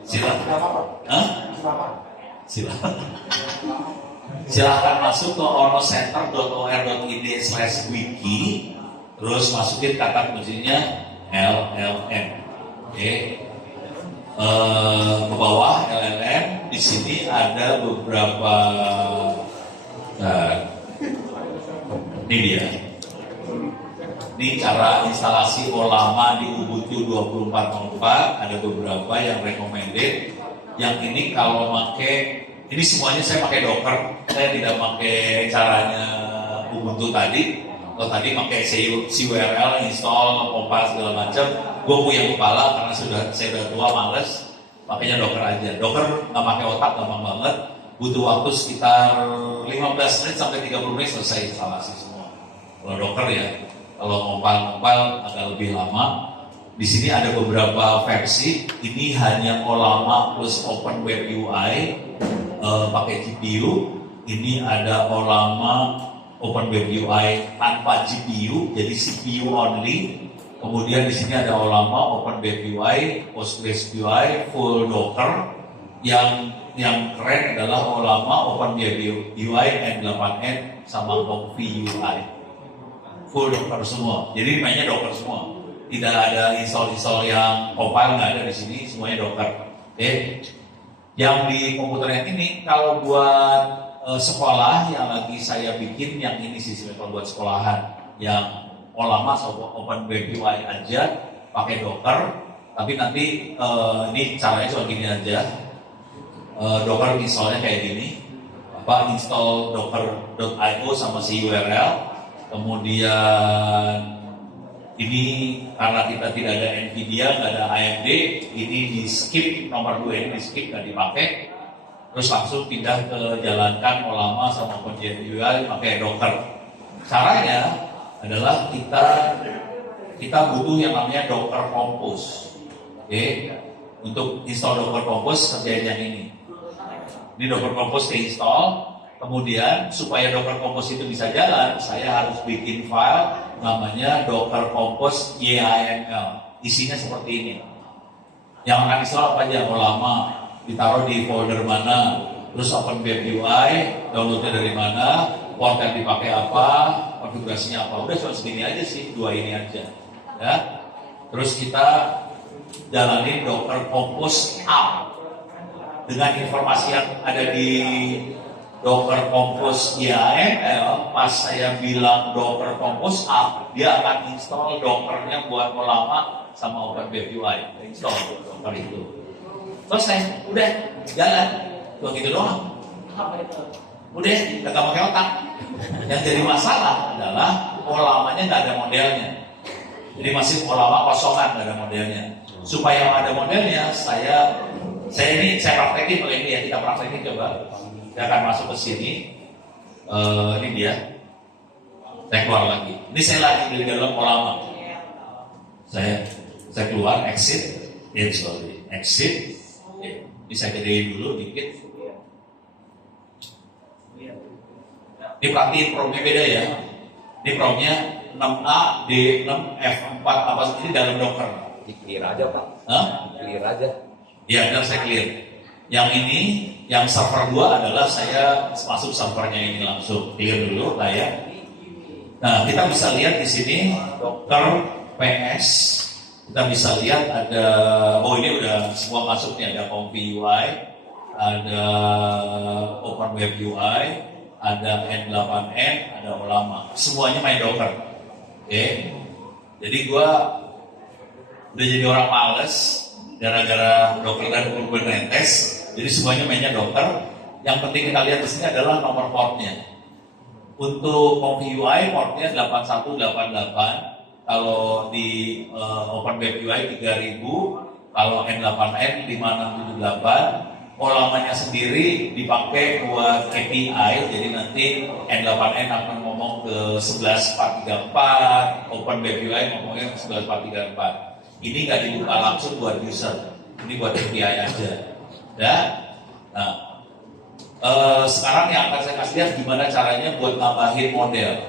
Silakan. Hah? Silakan. Silahkan masuk ke onocenter.or.id/wiki, terus masukin kata kuncinya LLM. Oke. Ke bawah LLM, di sini ada beberapa. Ini dia. Ini cara instalasi Ollama di Ubuntu 24.04. Ada beberapa yang recommended. Yang ini kalau pakai, ini semuanya saya pakai Docker. Saya tidak pakai caranya Ubuntu tadi. Kalau tadi pakai CURL, install, compile segala macam. Gue punya kepala karena saya sudah tua, males. Makanya Docker aja. Docker nggak pakai otak, gampang banget. Butuh waktu sekitar 15 menit sampai 30 menit selesai instalasi semua. Kalau Docker ya. Kalau compile agak lebih lama. Di sini ada beberapa versi. Ini hanya Ollama plus Open Web UI pakai GPU. Ini ada Ollama Open Web UI tanpa GPU, jadi CPU only. Kemudian di sini ada Ollama Open Web UI, PostgreSQL, full Docker. Yang keren adalah Ollama Open Web UI N8N sama Comfy UI. Full Docker semua. Jadi mainnya Docker semua. Tidak ada install yang compile, nggak ada di sini, semuanya Docker. Oke. Yang di komputer yang ini kalau buat sekolah yang lagi saya bikin yang ini sih kalau buat sekolahan yang Ollama Open Web UI aja pakai Docker, tapi nanti ini caranya cuma gini aja. Docker installnya kayak gini, install docker.io sama si URL, kemudian ini karena kita tidak ada Nvidia, nggak ada AMD, ini di skip nomor 2 ini di skip, nggak dipakai. Terus langsung pindah ke jalankan Ollama sama OpenGL pakai Docker. Caranya adalah kita butuh yang namanya Docker Compose. Oke. Untuk install Docker Compose kerjain yang ini. Ini Docker Compose install. Kemudian supaya Docker Compose itu bisa jalan, saya harus bikin file namanya Docker Compose YAML. Isinya seperti ini. Yang akan install apa aja? Ollama, ditaruh di folder mana, terus Open Web UI, downloadnya dari mana, port yang dipakai apa, konfigurasinya apa. Udah cuma segini aja sih, 2 ini aja. Ya. Terus kita jalanin Docker Compose app dengan informasi yang ada di Docker Compose YAML. Pas saya bilang Docker Compose app, dia akan install Dockernya buat Ollama sama Open Web UI. Install Docker itu. Selesai, udah jalan. Cuma gitu doang. Udah, gak pakai otak. Yang jadi masalah adalah lamanya nggak ada modelnya. Jadi masih lama kosongan, nggak ada modelnya. Supaya ada modelnya, saya praktekin pakai ini ya, kita praktekin coba. Saya akan masuk ke sini. Ini dia. Saya keluar lagi. Ini saya lagi di dalam lama. Saya keluar, exit. Exit. Ini saya gedein dulu dikit. Ini perhatiin promnya beda ya. Ini promnya 6A, D6, F4, apa ini dalam Docker. Clear aja Pak. Hah? Clear aja. Ya, benar saya clear. Yang ini, yang server 2 adalah saya masuk servernya ini langsung. Clear dulu lah ya. Nah, kita bisa lihat di sini Docker PS. Kita bisa lihat ada, ini udah semua masuk nih, ada Comfy UI, ada Open Web UI, ada N8N, ada Olama. Semuanya main Docker. Oke. Jadi gua udah jadi orang males gara-gara Docker dan Kubernetes. Jadi semuanya mainnya Docker. Yang penting kita lihat di sini adalah nomor portnya. Untuk Comfy UI portnya 8188. Kalau di Open Web UI 3000, kalau N8N 5678, Olamanya sendiri dipakai buat API, jadi nanti N8N akan ngomong ke 11434, Open Web UI ngomongnya ke 11434. Ini nggak dibuka langsung buat user, ini buat API aja. Dan, sekarang yang akan saya kasih lihat gimana caranya buat nambahin model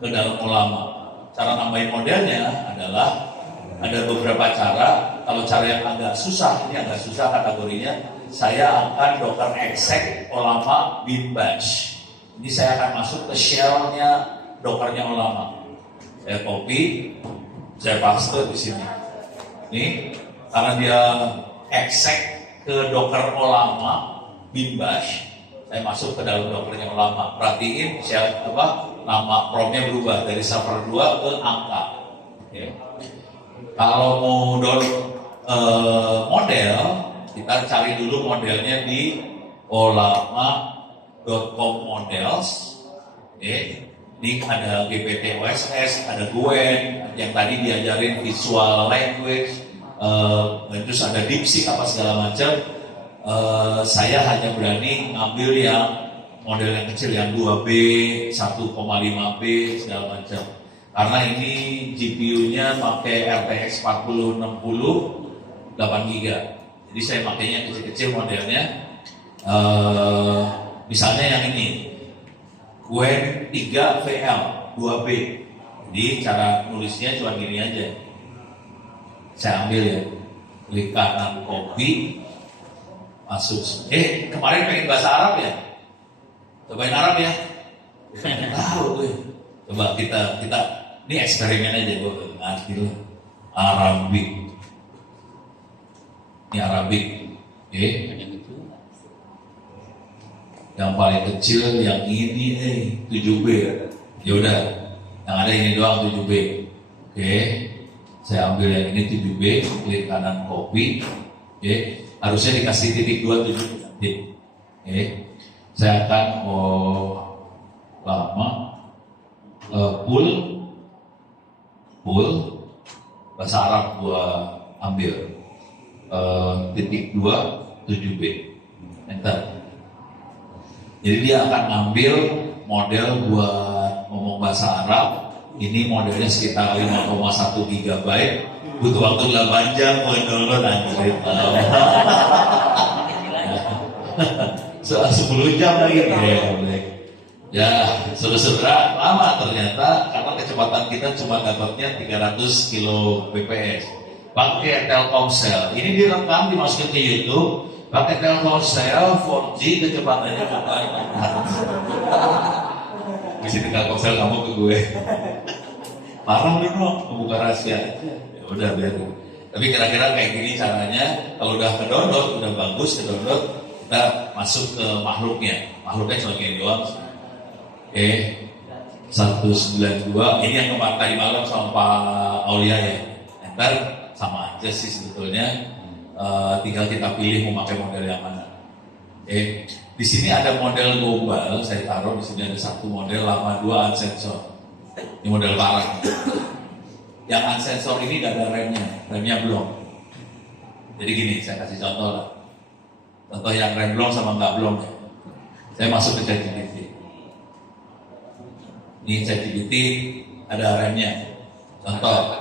ke dalam Olama. Cara nambahin modelnya adalah ada beberapa cara. Kalau cara yang agak susah, ini agak susah kategorinya. Saya akan Docker exec Olama bin bash. Ini saya akan masuk ke shell-nya Dockernya Olama. Saya copy, saya paste di sini. Ini karena dia exec ke Docker Olama bin bash, saya masuk ke dalam Dockernya Olama. Perhatiin shell nama promnya berubah dari server 2 ke angka. Okay. Kalau mau download model, kita cari dulu modelnya di olama.com models. Okay. Ini ada GPT OSS, ada Gwen, yang tadi diajarin visual language, terus ada DeepSeek apa segala macam. Saya hanya berani ngambil yang model yang kecil, yang 2B, 1,5B, segala macam. Karena ini GPU-nya pakai RTX 4060 8GB. Jadi saya pakainya kecil-kecil modelnya. Misalnya yang ini, Gwen 3 VL 2B. Jadi cara nulisnya cuma gini aja. Saya ambil ya, klik kanan copy, masuk. Kemarin pengen bahasa Arab ya? Cobain Arab ya. Tahu tuh. Coba kita ini eksperimen aja, gue ngerti loh. Arabik. Ini Arabik. Yang paling kecil yang ini 7B. Ya udah. Yang ada ini doang 7B. Oke. Saya ambil yang ini 7B, klik kanan copy. Harusnya dikasih titik 2 7. Saya akan lama pull bahasa Arab gua ambil titik 2 7B, enter. Jadi dia akan ambil model buat ngomong bahasa Arab. Ini modelnya sekitar 5,1 GB. Butuh waktu 8 jam buat download, anjir. 10 jam lagi. Ya, saudara-saudara, lama ternyata karena kecepatan kita cuma dapatnya 300 kbps. Pakai Telkomsel. Ini direkam, dimasukin ke YouTube. Pakai Telkomsel 4G, kecepatannya bukan. Di sini Telkomsel kamu ke gue. Marah dong, membuka rahasia. Ya udah biarin. Tapi kira-kira kayak gini caranya. Kalau udah ke-download, udah bagus ke-download, kita masuk ke makhluknya. Makhluknya cuma gini doang. 192. Ini yang kemarin tadi malam sama Pak Aulia ya. Enter sama aja sih sebetulnya. Tinggal kita pilih mau pakai model yang mana. Di sini ada model global. Saya taruh di sini ada satu model lama 2 unsensor. Ini model parah. Yang unsensor ini gak ada remnya belum. Jadi gini, saya kasih contoh lah. Contoh yang rem belum sama nggak belum ya. Saya masuk ke ChatGPT. Ini ChatGPT ada remnya. Contoh,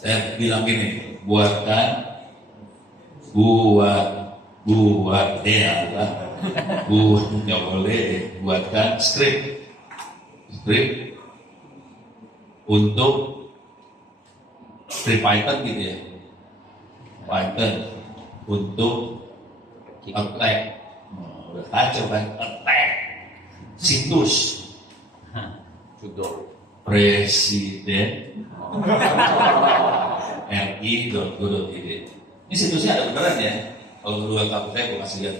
saya bilang gini, buat ya, nggak boleh, buatkan script untuk script Python gitu ya, Python untuk attack, udah kacau kan, attack situs Judul. presiden ri.go.id. Ini situsnya ada beneran ya. Kalau dulu kamu saya kasih lihat.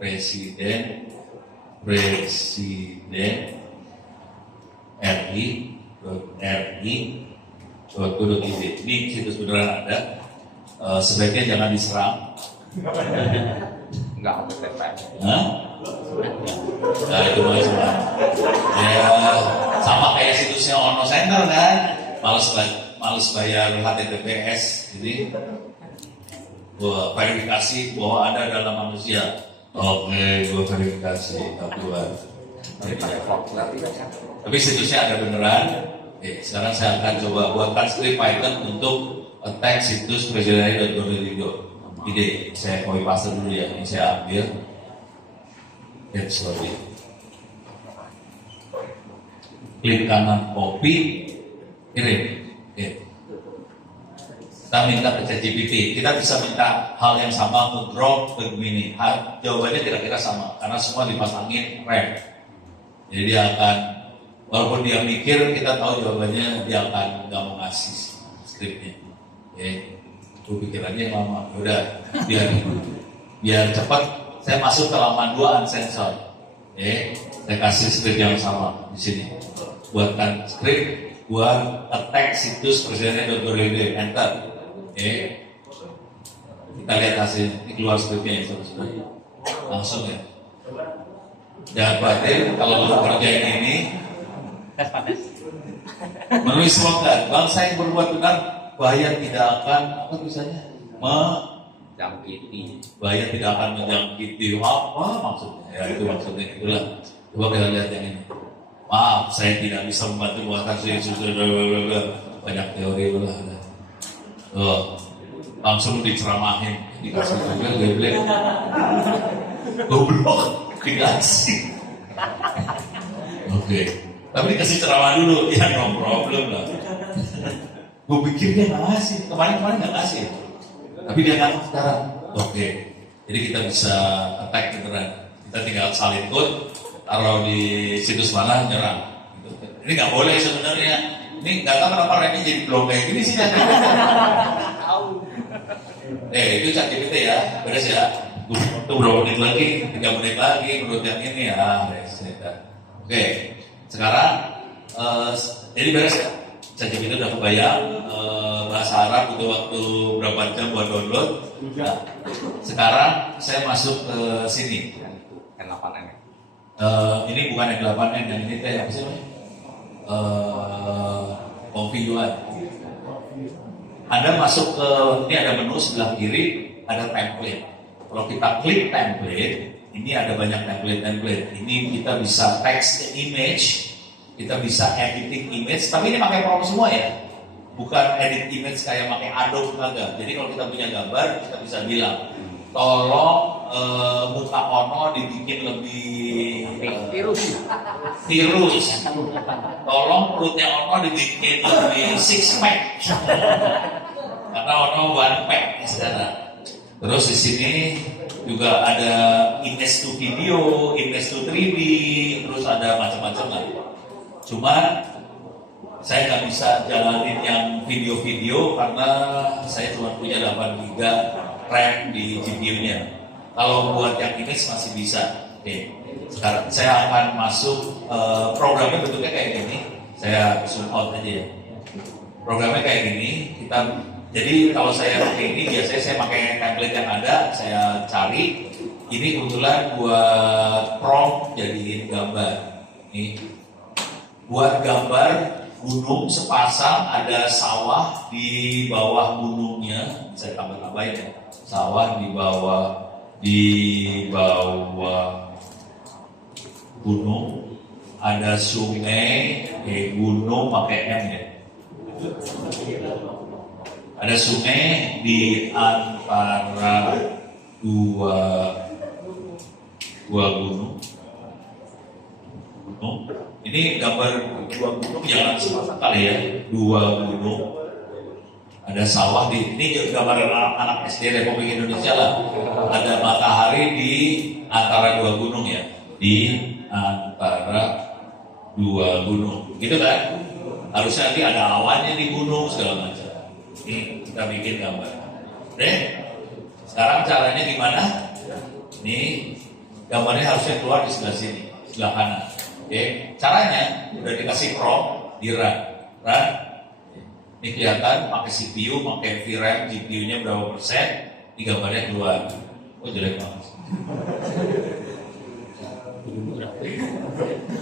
Presiden ri.go.id. Ini situs beneran ada. Sebaiknya jangan diserang. Enggak ada TPS. Nah itu cuma ya sama kayak situsnya Ono Center kan, males bayar HTTPS, jadi gua verifikasi bahwa ada dalam manusia. Oke, gua verifikasi, buat. Tapi situsnya ada beneran. Sekarang saya akan coba buatkan script Python untuk attack situs presiden.go.id. Ide saya copy paste dulu ya, ini saya ambil. Sorry. Klik kanan copy, kirim. Kita minta ke ChatGPT. Kita bisa minta hal yang sama untuk drop begini. Jawabannya kira-kira sama karena semua dipasangin rem. Jadi dia akan, walaupun dia mikir, kita tahu jawabannya dia akan nggak mau ngasih skripnya. Itu pikirannya yang lama. Udah, biar cepat. Saya masuk ke halaman 2 unsensor. Saya kasih script yang sama di sini. Buatkan script buat attack situs presiden.go.id. Enter. Kita lihat hasil. Ini keluar scriptnya ya, saudara. Langsung ya. Jangan khawatir kalau lu kerjain ini. Menulis slogan, bangsa yang berbuat benar bahaya tidak akan apa tulisannya? Jangkiti. Bahaya tidak akan menjangkiti. Apa maksudnya? Ya itu maksudnya itulah. Coba kita lihat yang ini. Maaf, saya tidak bisa membantu buatkan banyak teori lah. Langsung diceramahin, dikasih juga geblek. Goblok, dikasih. Oke. Tapi dikasih ceramah dulu, ya no problem lah. Gue pikir dia nggak ngasih, kemarin nggak ngasih. Tapi dia ngasih sekarang. Oke. Jadi kita bisa attack beneran. Kita tinggal salin code, taruh di situs mana, nyerang. Ini nggak boleh sebenarnya. Ini nggak tahu kenapa remnya jadi blok kayak gini sih. Itu ChatGPT ya, beres ya. Tuh berapa menit lagi, 3 menit lagi menurut yang ini ya. Oke. Sekarang, jadi beres ya. ChatGPT udah kebayang, bahasa Arab butuh waktu berapa jam buat download. Nah, sekarang saya masuk ke sini. N8N. Ini bukan N8N, yang ini apa sih? Config-UI. Anda masuk ke, ini ada menu sebelah kiri, ada template. Kalau kita klik template, ini ada banyak template. Ini kita bisa text ke image, kita bisa editing image, tapi ini pakai prompt semua ya. Bukan edit image kayak pakai Adobe kagak. Jadi kalau kita punya gambar, kita bisa bilang, tolong muka Ono dibikin lebih tirus. Tolong perutnya Ono dibikin lebih six pack. Karena Ono one pack sekarang. Terus di sini juga ada image to video, image to 3D, terus ada macam-macam lah. Cuma saya nggak bisa jalanin yang video-video karena saya cuma punya 8 GB RAM di GPU-nya. Kalau buat yang image masih bisa. Sekarang saya akan masuk programnya bentuknya kayak gini. Saya zoom out aja ya. Programnya kayak gini. Jadi kalau saya pakai ini biasanya saya pakai template yang ada, saya cari. Ini kebetulan buat prompt jadiin gambar. Ini buat gambar gunung sepasang, ada sawah di bawah gunungnya, bisa tambah-tambahin ya. Sawah di bawah gunung, ada sungai, gunung pakai M ya. Ada sungai di antara dua gunung. Ini gambar dua gunung, jangan sepasang kali ya. Dua gunung. Ada sawah ini gambar anak SD Republik Indonesia lah. Ada matahari di antara dua gunung ya. Di antara dua gunung. Gitu kan? Harusnya nanti ada awannya di gunung segala macam. Ini kita bikin gambar. Deh. Sekarang caranya gimana? Ini gambarnya harusnya keluar di sebelah sini, sebelah kanan. Oke, caranya udah dikasih prompt di run. Ini kelihatan pakai CPU, pakai VRAM, GPU-nya berapa persen, ini gambarnya keluar. Oh jelek banget.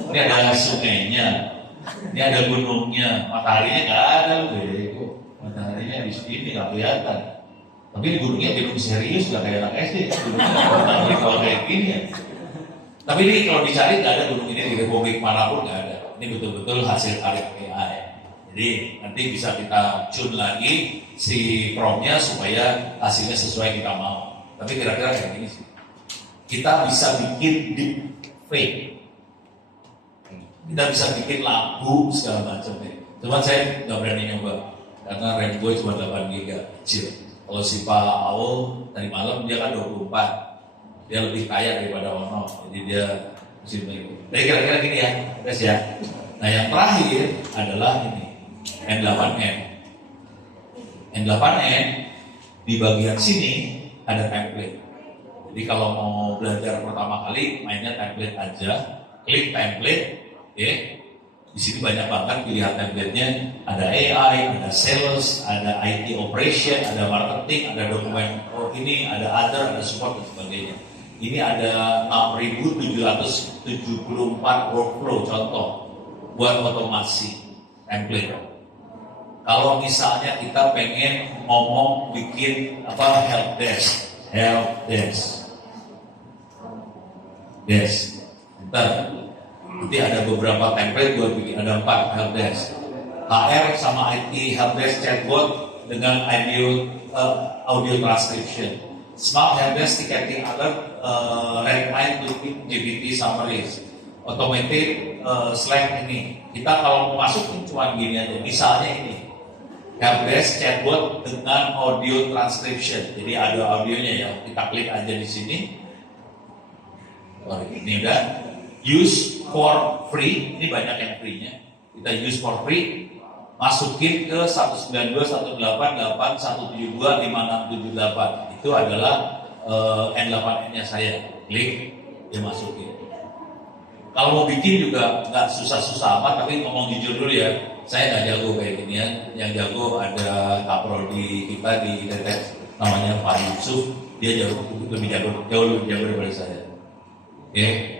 Ini ada sungainya, ini ada gunungnya, mataharinya nggak ada, mataharinya di sini nggak kelihatan. Tapi di gunungnya gunung serius, nggak kayak anak SD. Gunungnya kalau kayak gini ya. Tapi ini kalau dicari nggak ada gunung ini di Republik manapun nggak ada. Ini betul-betul hasil karya AI. Jadi nanti bisa kita tune lagi si prompt-nya supaya hasilnya sesuai kita mau. Tapi kira-kira kayak gini sih. Kita bisa bikin deep fake. Kita bisa bikin lagu segala macam ya. Cuman saya nggak berani nyoba karena RAM gue cuma 8 GB kecil. Kalau si Pak Aul tadi malam dia kan 24. Dia lebih kaya daripada Ono, jadi dia mesti begitu. Tapi kira-kira gini ya, guys ya. Nah yang terakhir adalah ini N8N. N8N di bagian sini ada template. Jadi kalau mau belajar pertama kali mainnya template aja, klik template, ya. Di sini banyak banget pilihan template-nya. Ada AI, ada sales, ada IT operation, ada marketing, ada dokumen ini, ada other, ada support dan sebagainya. Ini ada 6.774 workflow contoh buat otomasi template. Kalau misalnya kita pengen ngomong bikin help desk. Bentar. Nanti ada beberapa template buat bikin, ada 4 help desk. HR sama IT help desk chatbot dengan audio transcription. Smart helpdesk ticketing alert, recommend clicking GPT summaries, automated Slack ini. Kita kalau mau masuk ini cuma gini aja. Misalnya ini helpdesk chatbot dengan audio transcription. Jadi ada audionya ya. Kita klik aja di sini. Ini udah use for free. Ini banyak yang free-nya. Kita use for free. Masukin ke 192.168.172.5678. Itu adalah N8N-nya saya. Klik, dia masukin. Kalau mau bikin juga nggak susah-susah amat, tapi ngomong jujur dulu ya, saya nggak jago kayak ginian. Yang jago ada kaprodi kita di Tetex, namanya Pak Yusuf. Dia jauh lebih jago daripada saya. Oke.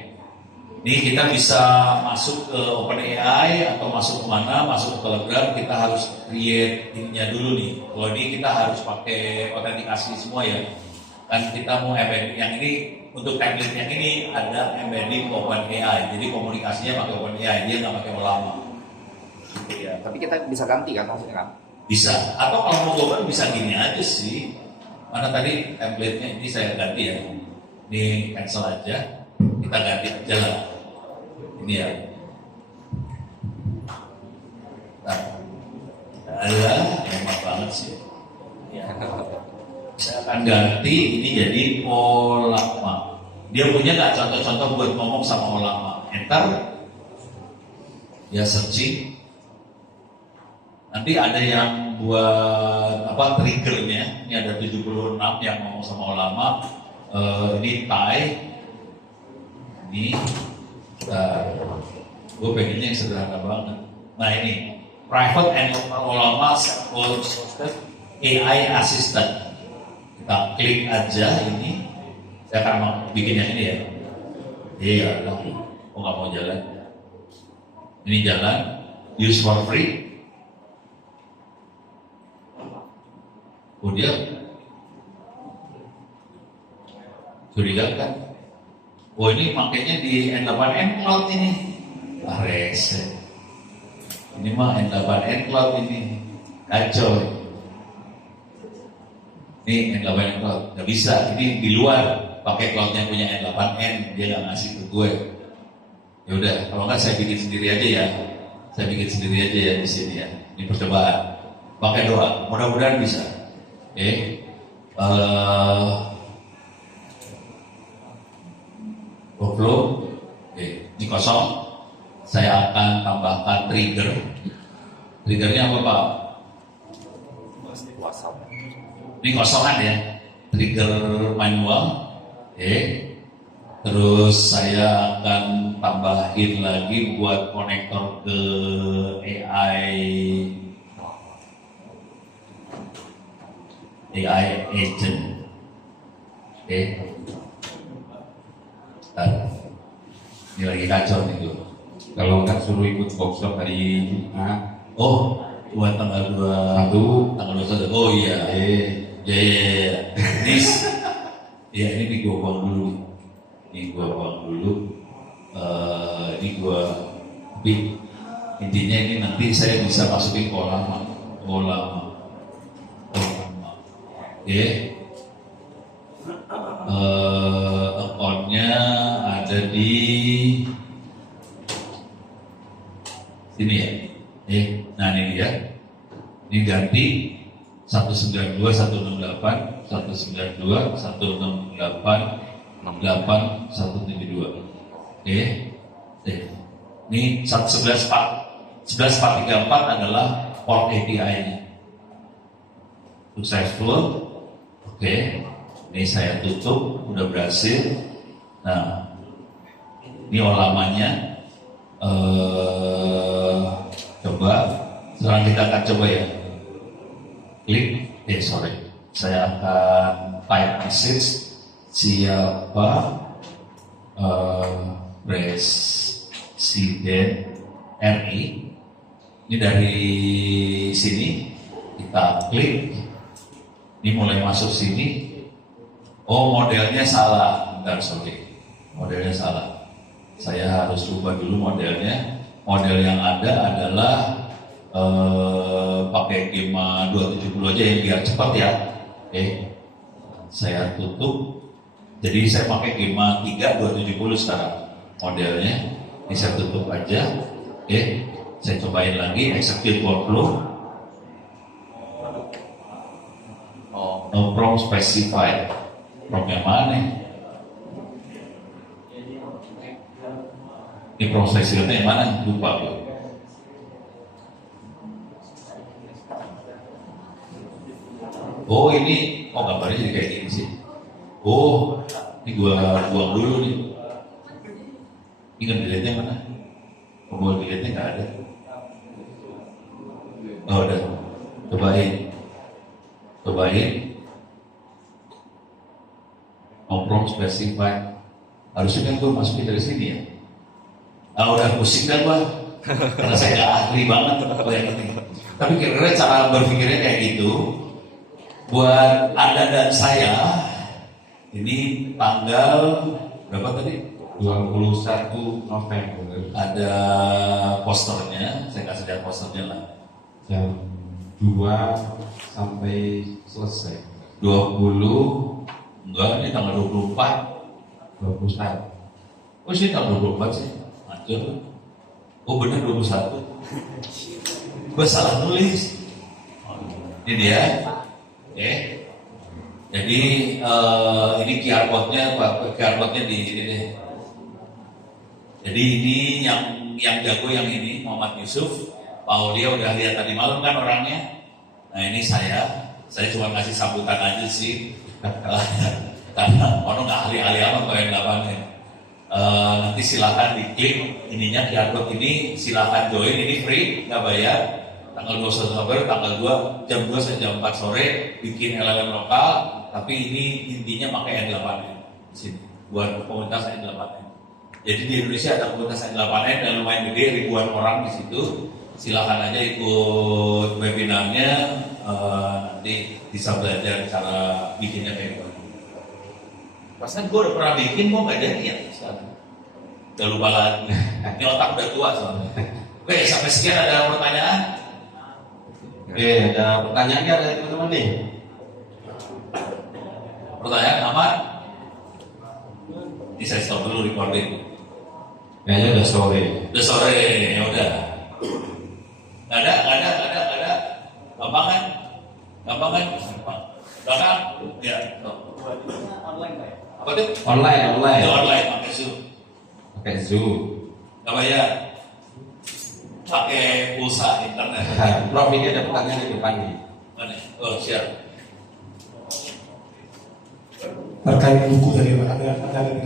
Ini kita bisa masuk ke OpenAI atau masuk kemana, masuk ke Telegram, kita harus create ininya dulu nih. Kalau ini kita harus pakai autentikasi semua ya. Kan kita mau embedding yang ini, untuk template yang ini ada embedding OpenAI. Jadi komunikasinya pakai OpenAI, dia nggak pakai Ollama. Iya, tapi kita bisa ganti kan hasilnya kan? Bisa. Atau kalau mau global bisa gini aja sih. Mana tadi template-nya ini saya ganti ya. Ini cancel aja. Kita ganti aja lah. Ini ya. Nah, hemat banget sih. Ya. Saya akan ganti ini jadi Ollama. Dia punya nggak contoh-contoh buat ngomong sama Ollama? Enter. Ya searching. Nanti ada yang buat triggernya. Ini ada 76 yang ngomong sama Ollama. Ini Thai. Ini gue pengennya yang sederhana banget. Nah ini private and Ollama hosted AI assistant. Kita klik aja ini. Saya akan bikin yang ini ya. Iya, nggak mau jalan. Ini jalan. use for free. Oh dia curiga kan? Oh ini makanya di N8N Cloud ini. Ah rese. Ini mah N8N Cloud ini. Kacau. Ini N8N Cloud. Gak bisa. Ini di luar. Pakai cloudnya punya N8N. Dia gak ngasih ke gue. Ya udah. Kalau nggak saya bikin sendiri aja ya. Saya bikin sendiri aja ya di sini ya. Ini percobaan. Pakai doa. Mudah-mudahan bisa. Workflow. Ini kosong. Saya akan tambahkan trigger. Triggernya apa Pak? WhatsApp. Ini kosongan ya. Trigger manual. Terus saya akan tambahin lagi buat konektor ke AI agent. Ini lagi kacau nih tuh. Kalau nggak suruh ikut workshop hari Jumat, Oh, buat tanggal 21, tanggal 21. Oh iya. Ya. Ini gua buang dulu. Ini intinya ini nanti saya bisa masukin kolam. Account-nya ada di sini ya. Nah ini dia. Ini ganti 192 168 192 168 8172. Ini 11434 adalah port API-nya. Successful. Ini saya tutup, udah berhasil. Nah, ini lamanya. Coba, sekarang kita akan coba ya. Klik, saya akan type message siapa Presiden RI. Ini dari sini kita klik. Ini mulai masuk sini. Oh modelnya salah. Bentar, modelnya salah. Saya harus ubah dulu modelnya. Model yang ada adalah pakai Gema 270 aja yang biar cepat ya. Saya tutup. Jadi saya pakai Gema 3 270 sekarang modelnya. Ini saya tutup aja. Saya cobain lagi execute workflow. No prompt specified. Prompt yang mana? Ini prompt specified yang mana? Lupa gue. Oh ini, gambarnya jadi kayak gini sih. Oh, ini gua buang dulu nih. Ini kan delete-nya mana? Gua delete-nya nggak ada. Oh udah, cobain. No prompt specified. Harusnya kan gua masukin dari sini ya. Udah pusing kan gua. Karena saya nggak ahli banget yang ini. Tapi kira-kira cara berpikirnya kayak gitu. Buat Anda dan saya, ini tanggal berapa tadi? 21 November Ada posternya, saya kasih lihat posternya lah. jam 2 sampai selesai. 20, enggak ini tanggal 24. 21. Oh sih tanggal 24 sih, ngaco. Oh benar 21. Gue salah nulis. Ini dia. Jadi ini QR code-nya di sini deh. Jadi ini yang jago yang ini Muhammad Yusuf. Pak Aulia udah lihat tadi malam kan orangnya. Nah ini saya cuma ngasih sambutan aja sih. Karena orang nggak ahli-ahli amat kalau yang lapangan. Nanti silakan diklik ininya QR code ini, silakan join, ini free, nggak bayar. Tanggal 21 November, tanggal 2, jam 2 sampai jam 4 sore, bikin LLM lokal, tapi ini intinya pakai N8N di sini, buat komunitas N8N. Jadi di Indonesia ada komunitas N8N dan lumayan gede, ribuan orang di situ. silakan aja ikut webinarnya, nanti bisa belajar cara bikinnya kayak gimana. Rasanya gue udah pernah bikin, gue nggak jadi ya sekarang. Udah lupa lagi, ini otak udah tua soalnya. Oke, sampai sekian ada pertanyaan? Oke, ada pertanyaan nggak dari teman-teman nih? Pertanyaan aman? Ini saya stop dulu recording. Kayaknya udah sore. Udah sore, ya udah. Nggak ada. Gampang kan? Gampang. Gampang? Ya. Apa tuh? Online. Ya, online, pakai Zoom. Pakai Zoom. Nggak bayar. Pakai pulsa internet. Prof, ini ada pertanyaan di depan nih. Mana? Oh, share. Terkait buku dari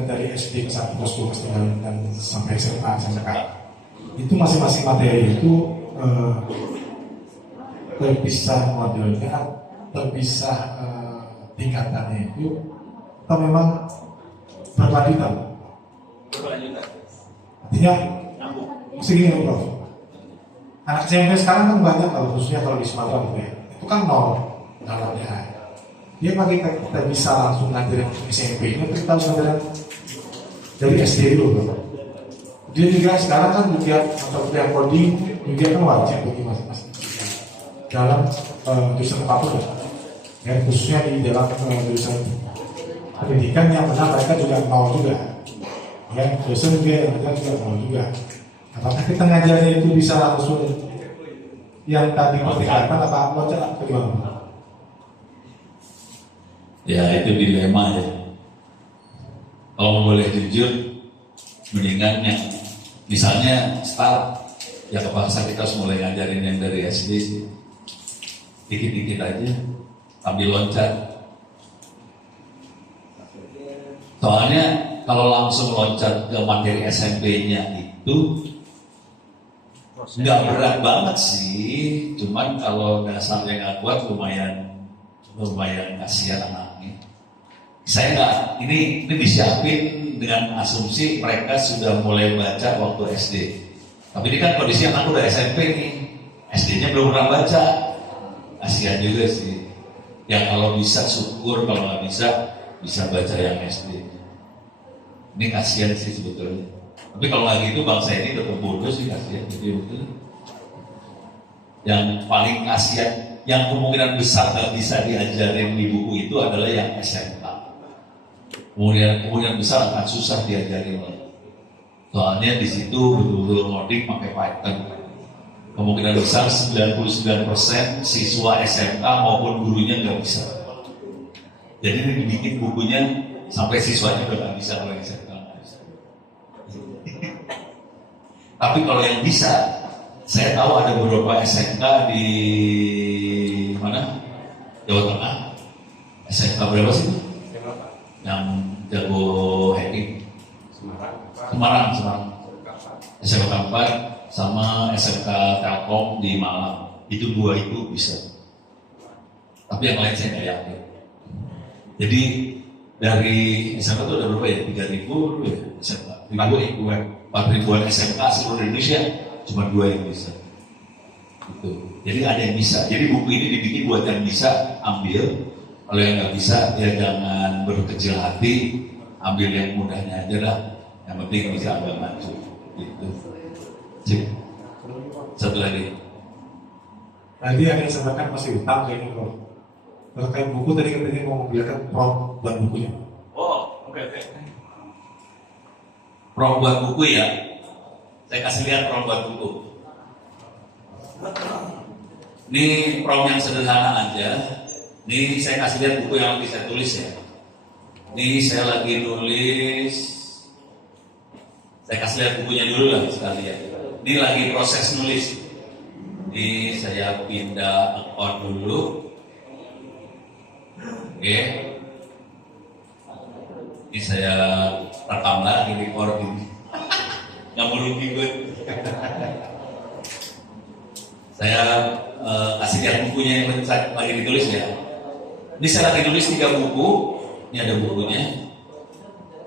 dari SD ke 1 kelas 2 kelas 3 dan sampai SMA SMK, itu masing-masing materi itu terpisah modelnya, terpisah tingkatannya itu, atau memang berkelanjutan? Artinya segini Prof, anak SMP sekarang kan banyak, kalau khususnya kalau di Sumatera gitu ya, itu kan nol dalamnya. Dia pakai kita bisa langsung ngajarin SMP ini, tapi kita harus ngajarin dari SD dulu Bro. Dia juga sekarang kan juga atau yang coding juga kan wajib bagi masing-masing dalam jurusan apapun ya, khususnya di dalam jurusan pendidikan yang mana mereka juga mau juga ya, jurusan juga yang mereka juga mau juga. Apakah kita ngajarnya itu bisa langsung yang tadi pertikaian apa loncat atau gimana? Ya, itu dilema ya. Kalau boleh jujur, mendingan yang misalnya start, ya kepaksa kita harus mulai ngajarin yang dari SD sih. Dikit-dikit aja, sambil loncat. Soalnya kalau langsung loncat ke materi SMP-nya itu nggak berat banget sih, cuman kalau dasarnya nggak kuat lumayan kasihan anaknya. Saya nggak, ini disiapin dengan asumsi mereka sudah mulai baca waktu SD. Tapi ini kan kondisi anak udah SMP nih, SD-nya belum pernah baca. Kasihan juga sih. Yang kalau bisa syukur, kalau nggak bisa baca yang SD. Ini kasihan sih sebetulnya. Tapi kalau nggak gitu bangsa ini tetap bodoh sih, kasihan. Jadi betul. Yang paling kasihan, yang kemungkinan besar nggak bisa diajarin di buku itu adalah yang SMK. Kemudian besar akan susah diajarin. Soalnya di situ betul-betul ngoding pakai Python. Kemungkinan besar 99% siswa SMK maupun gurunya nggak bisa. Jadi ini dibikin bukunya sampai siswanya udah nggak bisa kalau SMK nggak bisa. Tapi kalau yang bisa, saya tahu ada beberapa SMK di mana? Jawa Tengah. SMK berapa sih? Yang jago hacking. Semarang. SMK 4 sama SMK Telkom di Malang. Itu dua itu bisa. Tapi yang lain saya nggak yakin. Jadi dari SMK itu ada berapa ya? 3.000 ya SMK. 4.000-an SMK seluruh Indonesia, cuma 2 yang bisa. Gitu. Jadi ada yang bisa. Jadi buku ini dibikin buat yang bisa ambil. Kalau yang nggak bisa, ya jangan berkecil hati, ambil yang mudahnya aja lah. Yang penting bisa agak maju. Gitu. Cik. Satu lagi. Tadi yang saya sampaikan masih utang kayaknya Prof. Terkait buku tadi katanya mau membiarkan Prof buat bukunya. Oh, oke. Prof buat buku ya. Saya kasih lihat Prof buat buku. Ini Prof yang sederhana aja. Ini saya kasih lihat buku yang lagi saya tulis ya. Ini saya lagi nulis. Saya kasih lihat bukunya dulu lah sekalian. Ini lagi proses nulis. Ini saya pindah account dulu. Oke. Ini saya rekam lagi recording. Nggak mau rugi gue. Saya kasih lihat bukunya yang lagi ditulis ya. Ini saya lagi nulis 3 buku. Ini ada bukunya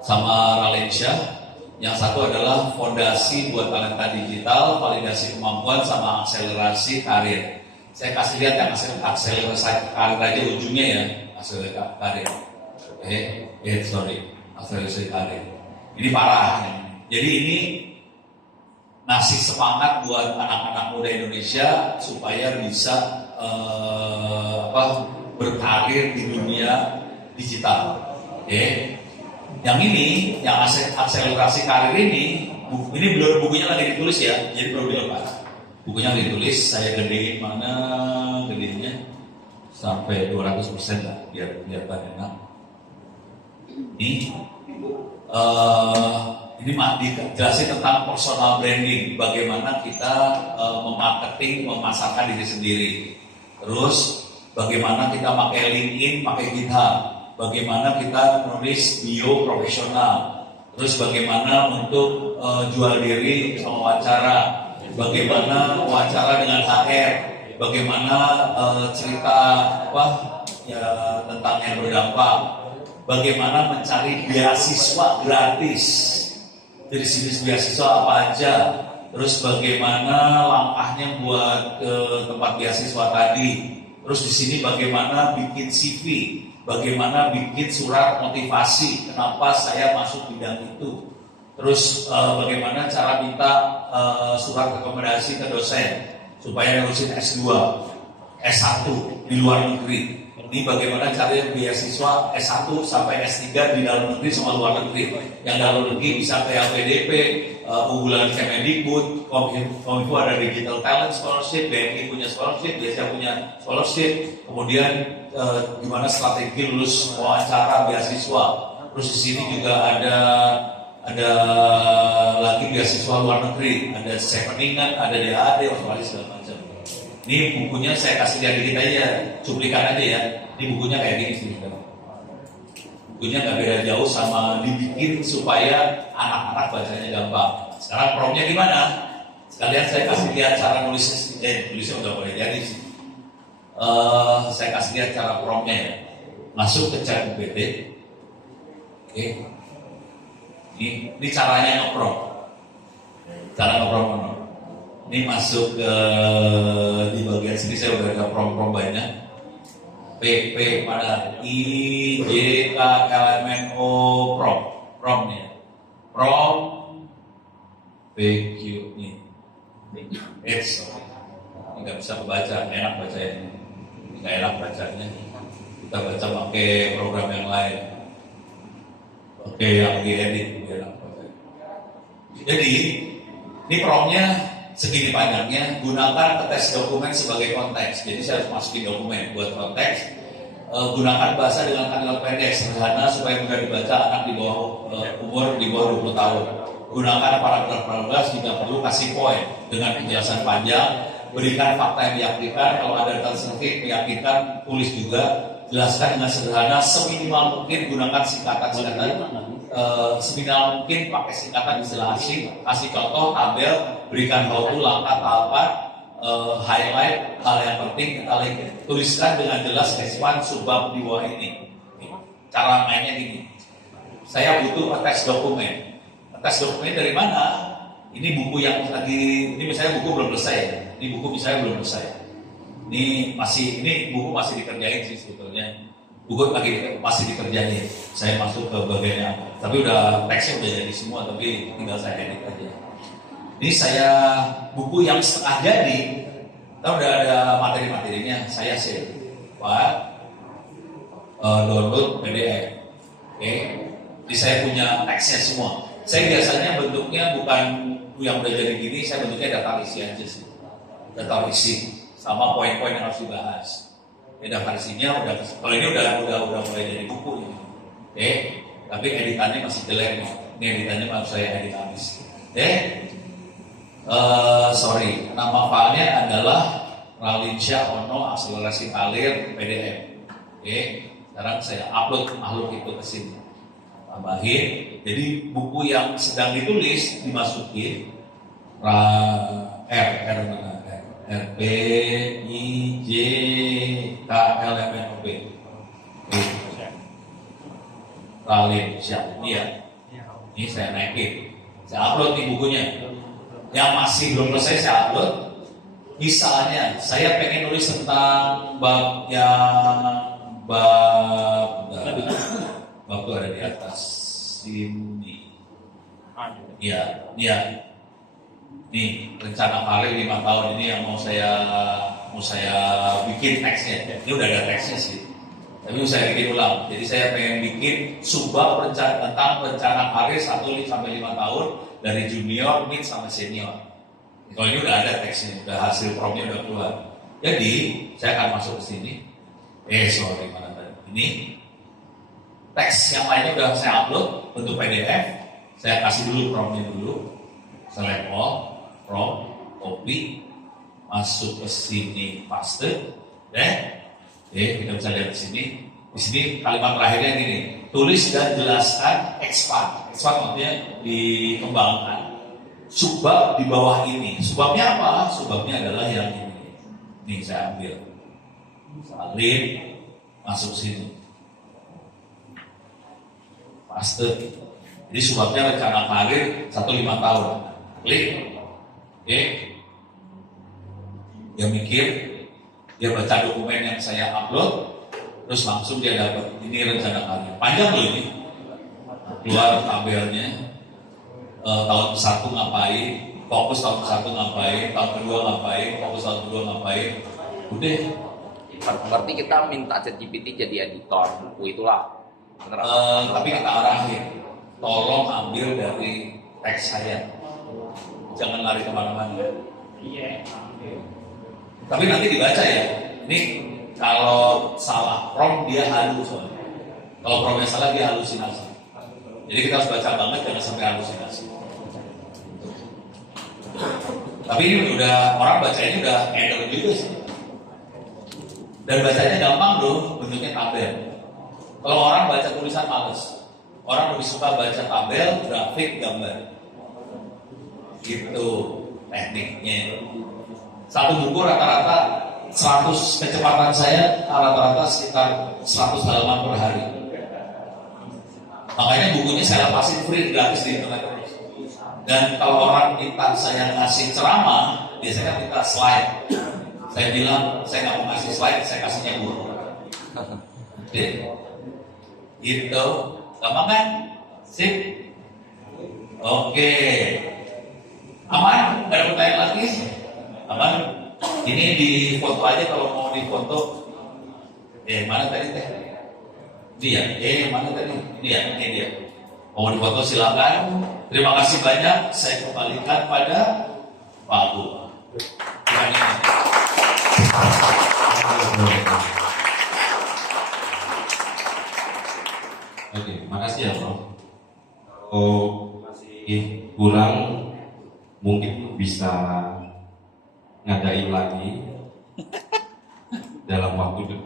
sama Ralensyah. Yang satu adalah fondasi buat talenta digital, validasi kemampuan sama akselerasi karir. Saya kasih lihat yang akselerasi karir aja ujungnya ya, akselerasi karir. Akselerasi karir. Ini parah. Jadi ini ngasih semangat buat anak-anak muda Indonesia supaya bisa berkarir di dunia digital. Yang ini, yang akselerasi karir ini belum bukunya lagi ditulis ya, jadi belum dilepas. Bukunya lagi ditulis, saya gedein mana gedenya sampai 200% lah, biar enak. Ini dijelasin tentang personal branding, bagaimana kita memarketing, memasarkan diri sendiri. Terus bagaimana kita pakai LinkedIn, pakai GitHub. Bagaimana kita menulis bio profesional, terus bagaimana untuk jual diri sama wawancara, bagaimana wawancara dengan HR, bagaimana cerita tentang yang berdampak, bagaimana mencari beasiswa gratis, dari jenis beasiswa apa aja, terus bagaimana langkahnya buat ke tempat beasiswa tadi, terus di sini bagaimana bikin CV. Bagaimana bikin surat motivasi, kenapa saya masuk bidang itu. Terus bagaimana cara minta surat rekomendasi ke dosen supaya nerusin S2, S1 di luar negeri. Ini bagaimana caranya beasiswa S1 sampai S3 di dalam negeri sama luar negeri. Yang dalam negeri bisa ke LPDP, unggulan Kemendikbud, Kominfo ada Digital Talent Scholarship, BNI punya scholarship, biasa punya scholarship. Kemudian gimana strategi lulus wawancara beasiswa. Terus di sini juga ada lagi beasiswa luar negeri, ada Cheveningan, ada DAAD, Australia segala macam. Ini bukunya saya kasih lihat dikit aja, cuplikan aja ya. Ini bukunya kayak gini sih. Bukunya nggak beda jauh sama dibikin supaya anak-anak bacanya gampang. Sekarang promnya gimana? Sekalian saya kasih lihat cara tulisnya udah boleh jadi sih. Saya kasih lihat cara promnya ya. Masuk ke ChatGPT. Oke. Ini caranya nge-prom. Cara nge-prom. Ini masuk ke di bagian sini saya udah ada prom banyak. PP pada IJKLMNO prom nih. Prom PQ nih. Ini nggak bisa kebaca, enak bacanya. Nggak enak bacanya. Kita baca pakai program yang lain. Oke, yang diedit biar enak bacanya. Jadi ini promnya segini panjangnya, gunakan tes dokumen sebagai konteks. Jadi saya harus masukin dokumen buat konteks. Gunakan bahasa dengan kalimat pendek, sederhana supaya mudah dibaca anak di bawah umur di bawah 20 tahun. Gunakan paragraf-paragraf jika perlu, kasih poin dengan penjelasan panjang. Berikan fakta yang meyakinkan, kalau ada data saintifik meyakinkan, tulis juga. Jelaskan dengan sederhana, seminimal mungkin gunakan singkatan-singkatan. Seminimal mungkin pakai singkatan istilah asing, kasih contoh, tabel, berikan how to, langkah tahapan, highlight hal yang penting, tuliskan dengan jelas S1 subbab di bawah ini. Cara mainnya gini, saya butuh tes dokumen. Tes dokumen dari mana? Ini buku yang lagi, ini misalnya buku belum selesai. Ini buku misalnya belum selesai. Ini buku masih dikerjain sih sebetulnya. Buku masih dikerjain. Saya masuk ke bagiannya, tapi teksnya udah jadi semua, tapi tinggal saya edit aja. Ini saya buku yang setengah jadi, kita udah ada materi-materinya, saya save, download PDF. Oke, jadi saya punya teksnya semua. Saya biasanya bentuknya bukan yang udah jadi gini, saya bentuknya data isi aja sih, data isi sama poin-poin yang harus dibahas. Data isinya kalau ini udah mulai jadi buku ini. Oke, tapi editannya masih jelek. Ini editannya harus saya edit habis. Sorry, nama filenya adalah Ralinsyah Ono Akselerasi Karir PDF. Oke, sekarang saya upload makhluk itu ke sini. Tambahin, jadi buku yang sedang ditulis dimasukin RP IJKLMNOP. Ralinsyah ini ya. Ini saya naikin. Saya upload nih bukunya. Yang masih belum selesai saya upload. Misalnya, saya pengen nulis tentang bab itu ada di atas sini. Iya. Nih rencana Vale 5 tahun ini yang mau saya bikin teksnya. Ini udah ada teksnya sih. Tapi saya bikin ulang. Jadi saya pengen bikin subbab tentang rencana karir 1-5 tahun dari junior, mid sampai senior. Kalau ini udah ada teksnya, udah hasil promnya udah keluar. Jadi saya akan masuk ke sini. Mana tadi? Ini teks yang lainnya udah saya upload bentuk PDF. Saya kasih dulu promnya dulu. Select all, prom, copy, masuk ke sini, paste, kita bisa lihat di sini. Di sini kalimat terakhirnya gini, tulis dan jelaskan expand. Expand maksudnya dikembangkan. Subbab di bawah ini. Subbabnya apa? Subbabnya adalah yang ini. Nih saya ambil. Salin, masuk sini. Paste. Jadi subbabnya rencana karir 1-5 tahun. Klik. Oke. Dia mikir, dia baca dokumen yang saya upload, terus langsung dia dapat ini rencana karir. Panjang loh ini. Keluar tabelnya. Tahun 1 ngapain, fokus tahun 1 ngapain, tahun kedua ngapain, fokus tahun kedua ngapain. Udah. Berarti kita minta ChatGPT jadi editor buku itulah. Bener? Tapi kita arahin, tolong ambil dari teks saya, jangan lari kemana-mana. Iya. Tapi nanti dibaca ya. Ini kalau salah prom dia halus. Kalau promnya salah dia halusinasi. Jadi kita harus baca banget, jangan sampai halusinasi. Tapi ini udah orang bacanya udah enak juga sih. Dan bacanya gampang loh, bentuknya tabel. Kalau orang baca tulisan males. Orang lebih suka baca tabel, grafik, gambar. Gitu tekniknya. Satu buku rata-rata 100 kecepatan saya rata-rata sekitar 100 halaman per hari. Makanya bukunya saya lepasin free gratis di internet. Dan kalau orang minta saya ngasih ceramah, biasanya minta slide. Saya bilang saya nggak mau ngasih slide, saya kasihnya buku. Oke, gitu. Gampang kan? Sip. Oke. Aman? Gak ada pertanyaan lagi? Aman? Ini di foto aja kalau mau di foto. Mana tadi teh? Dia. Mana tadi? Ini dia. Mau di foto silakan. Terima kasih banyak. Saya kembalikan pada Pak Abu. Oke, makasih ya Prof. Kalau masih kurang, mungkin bisa ngadain lagi dalam waktu dekat.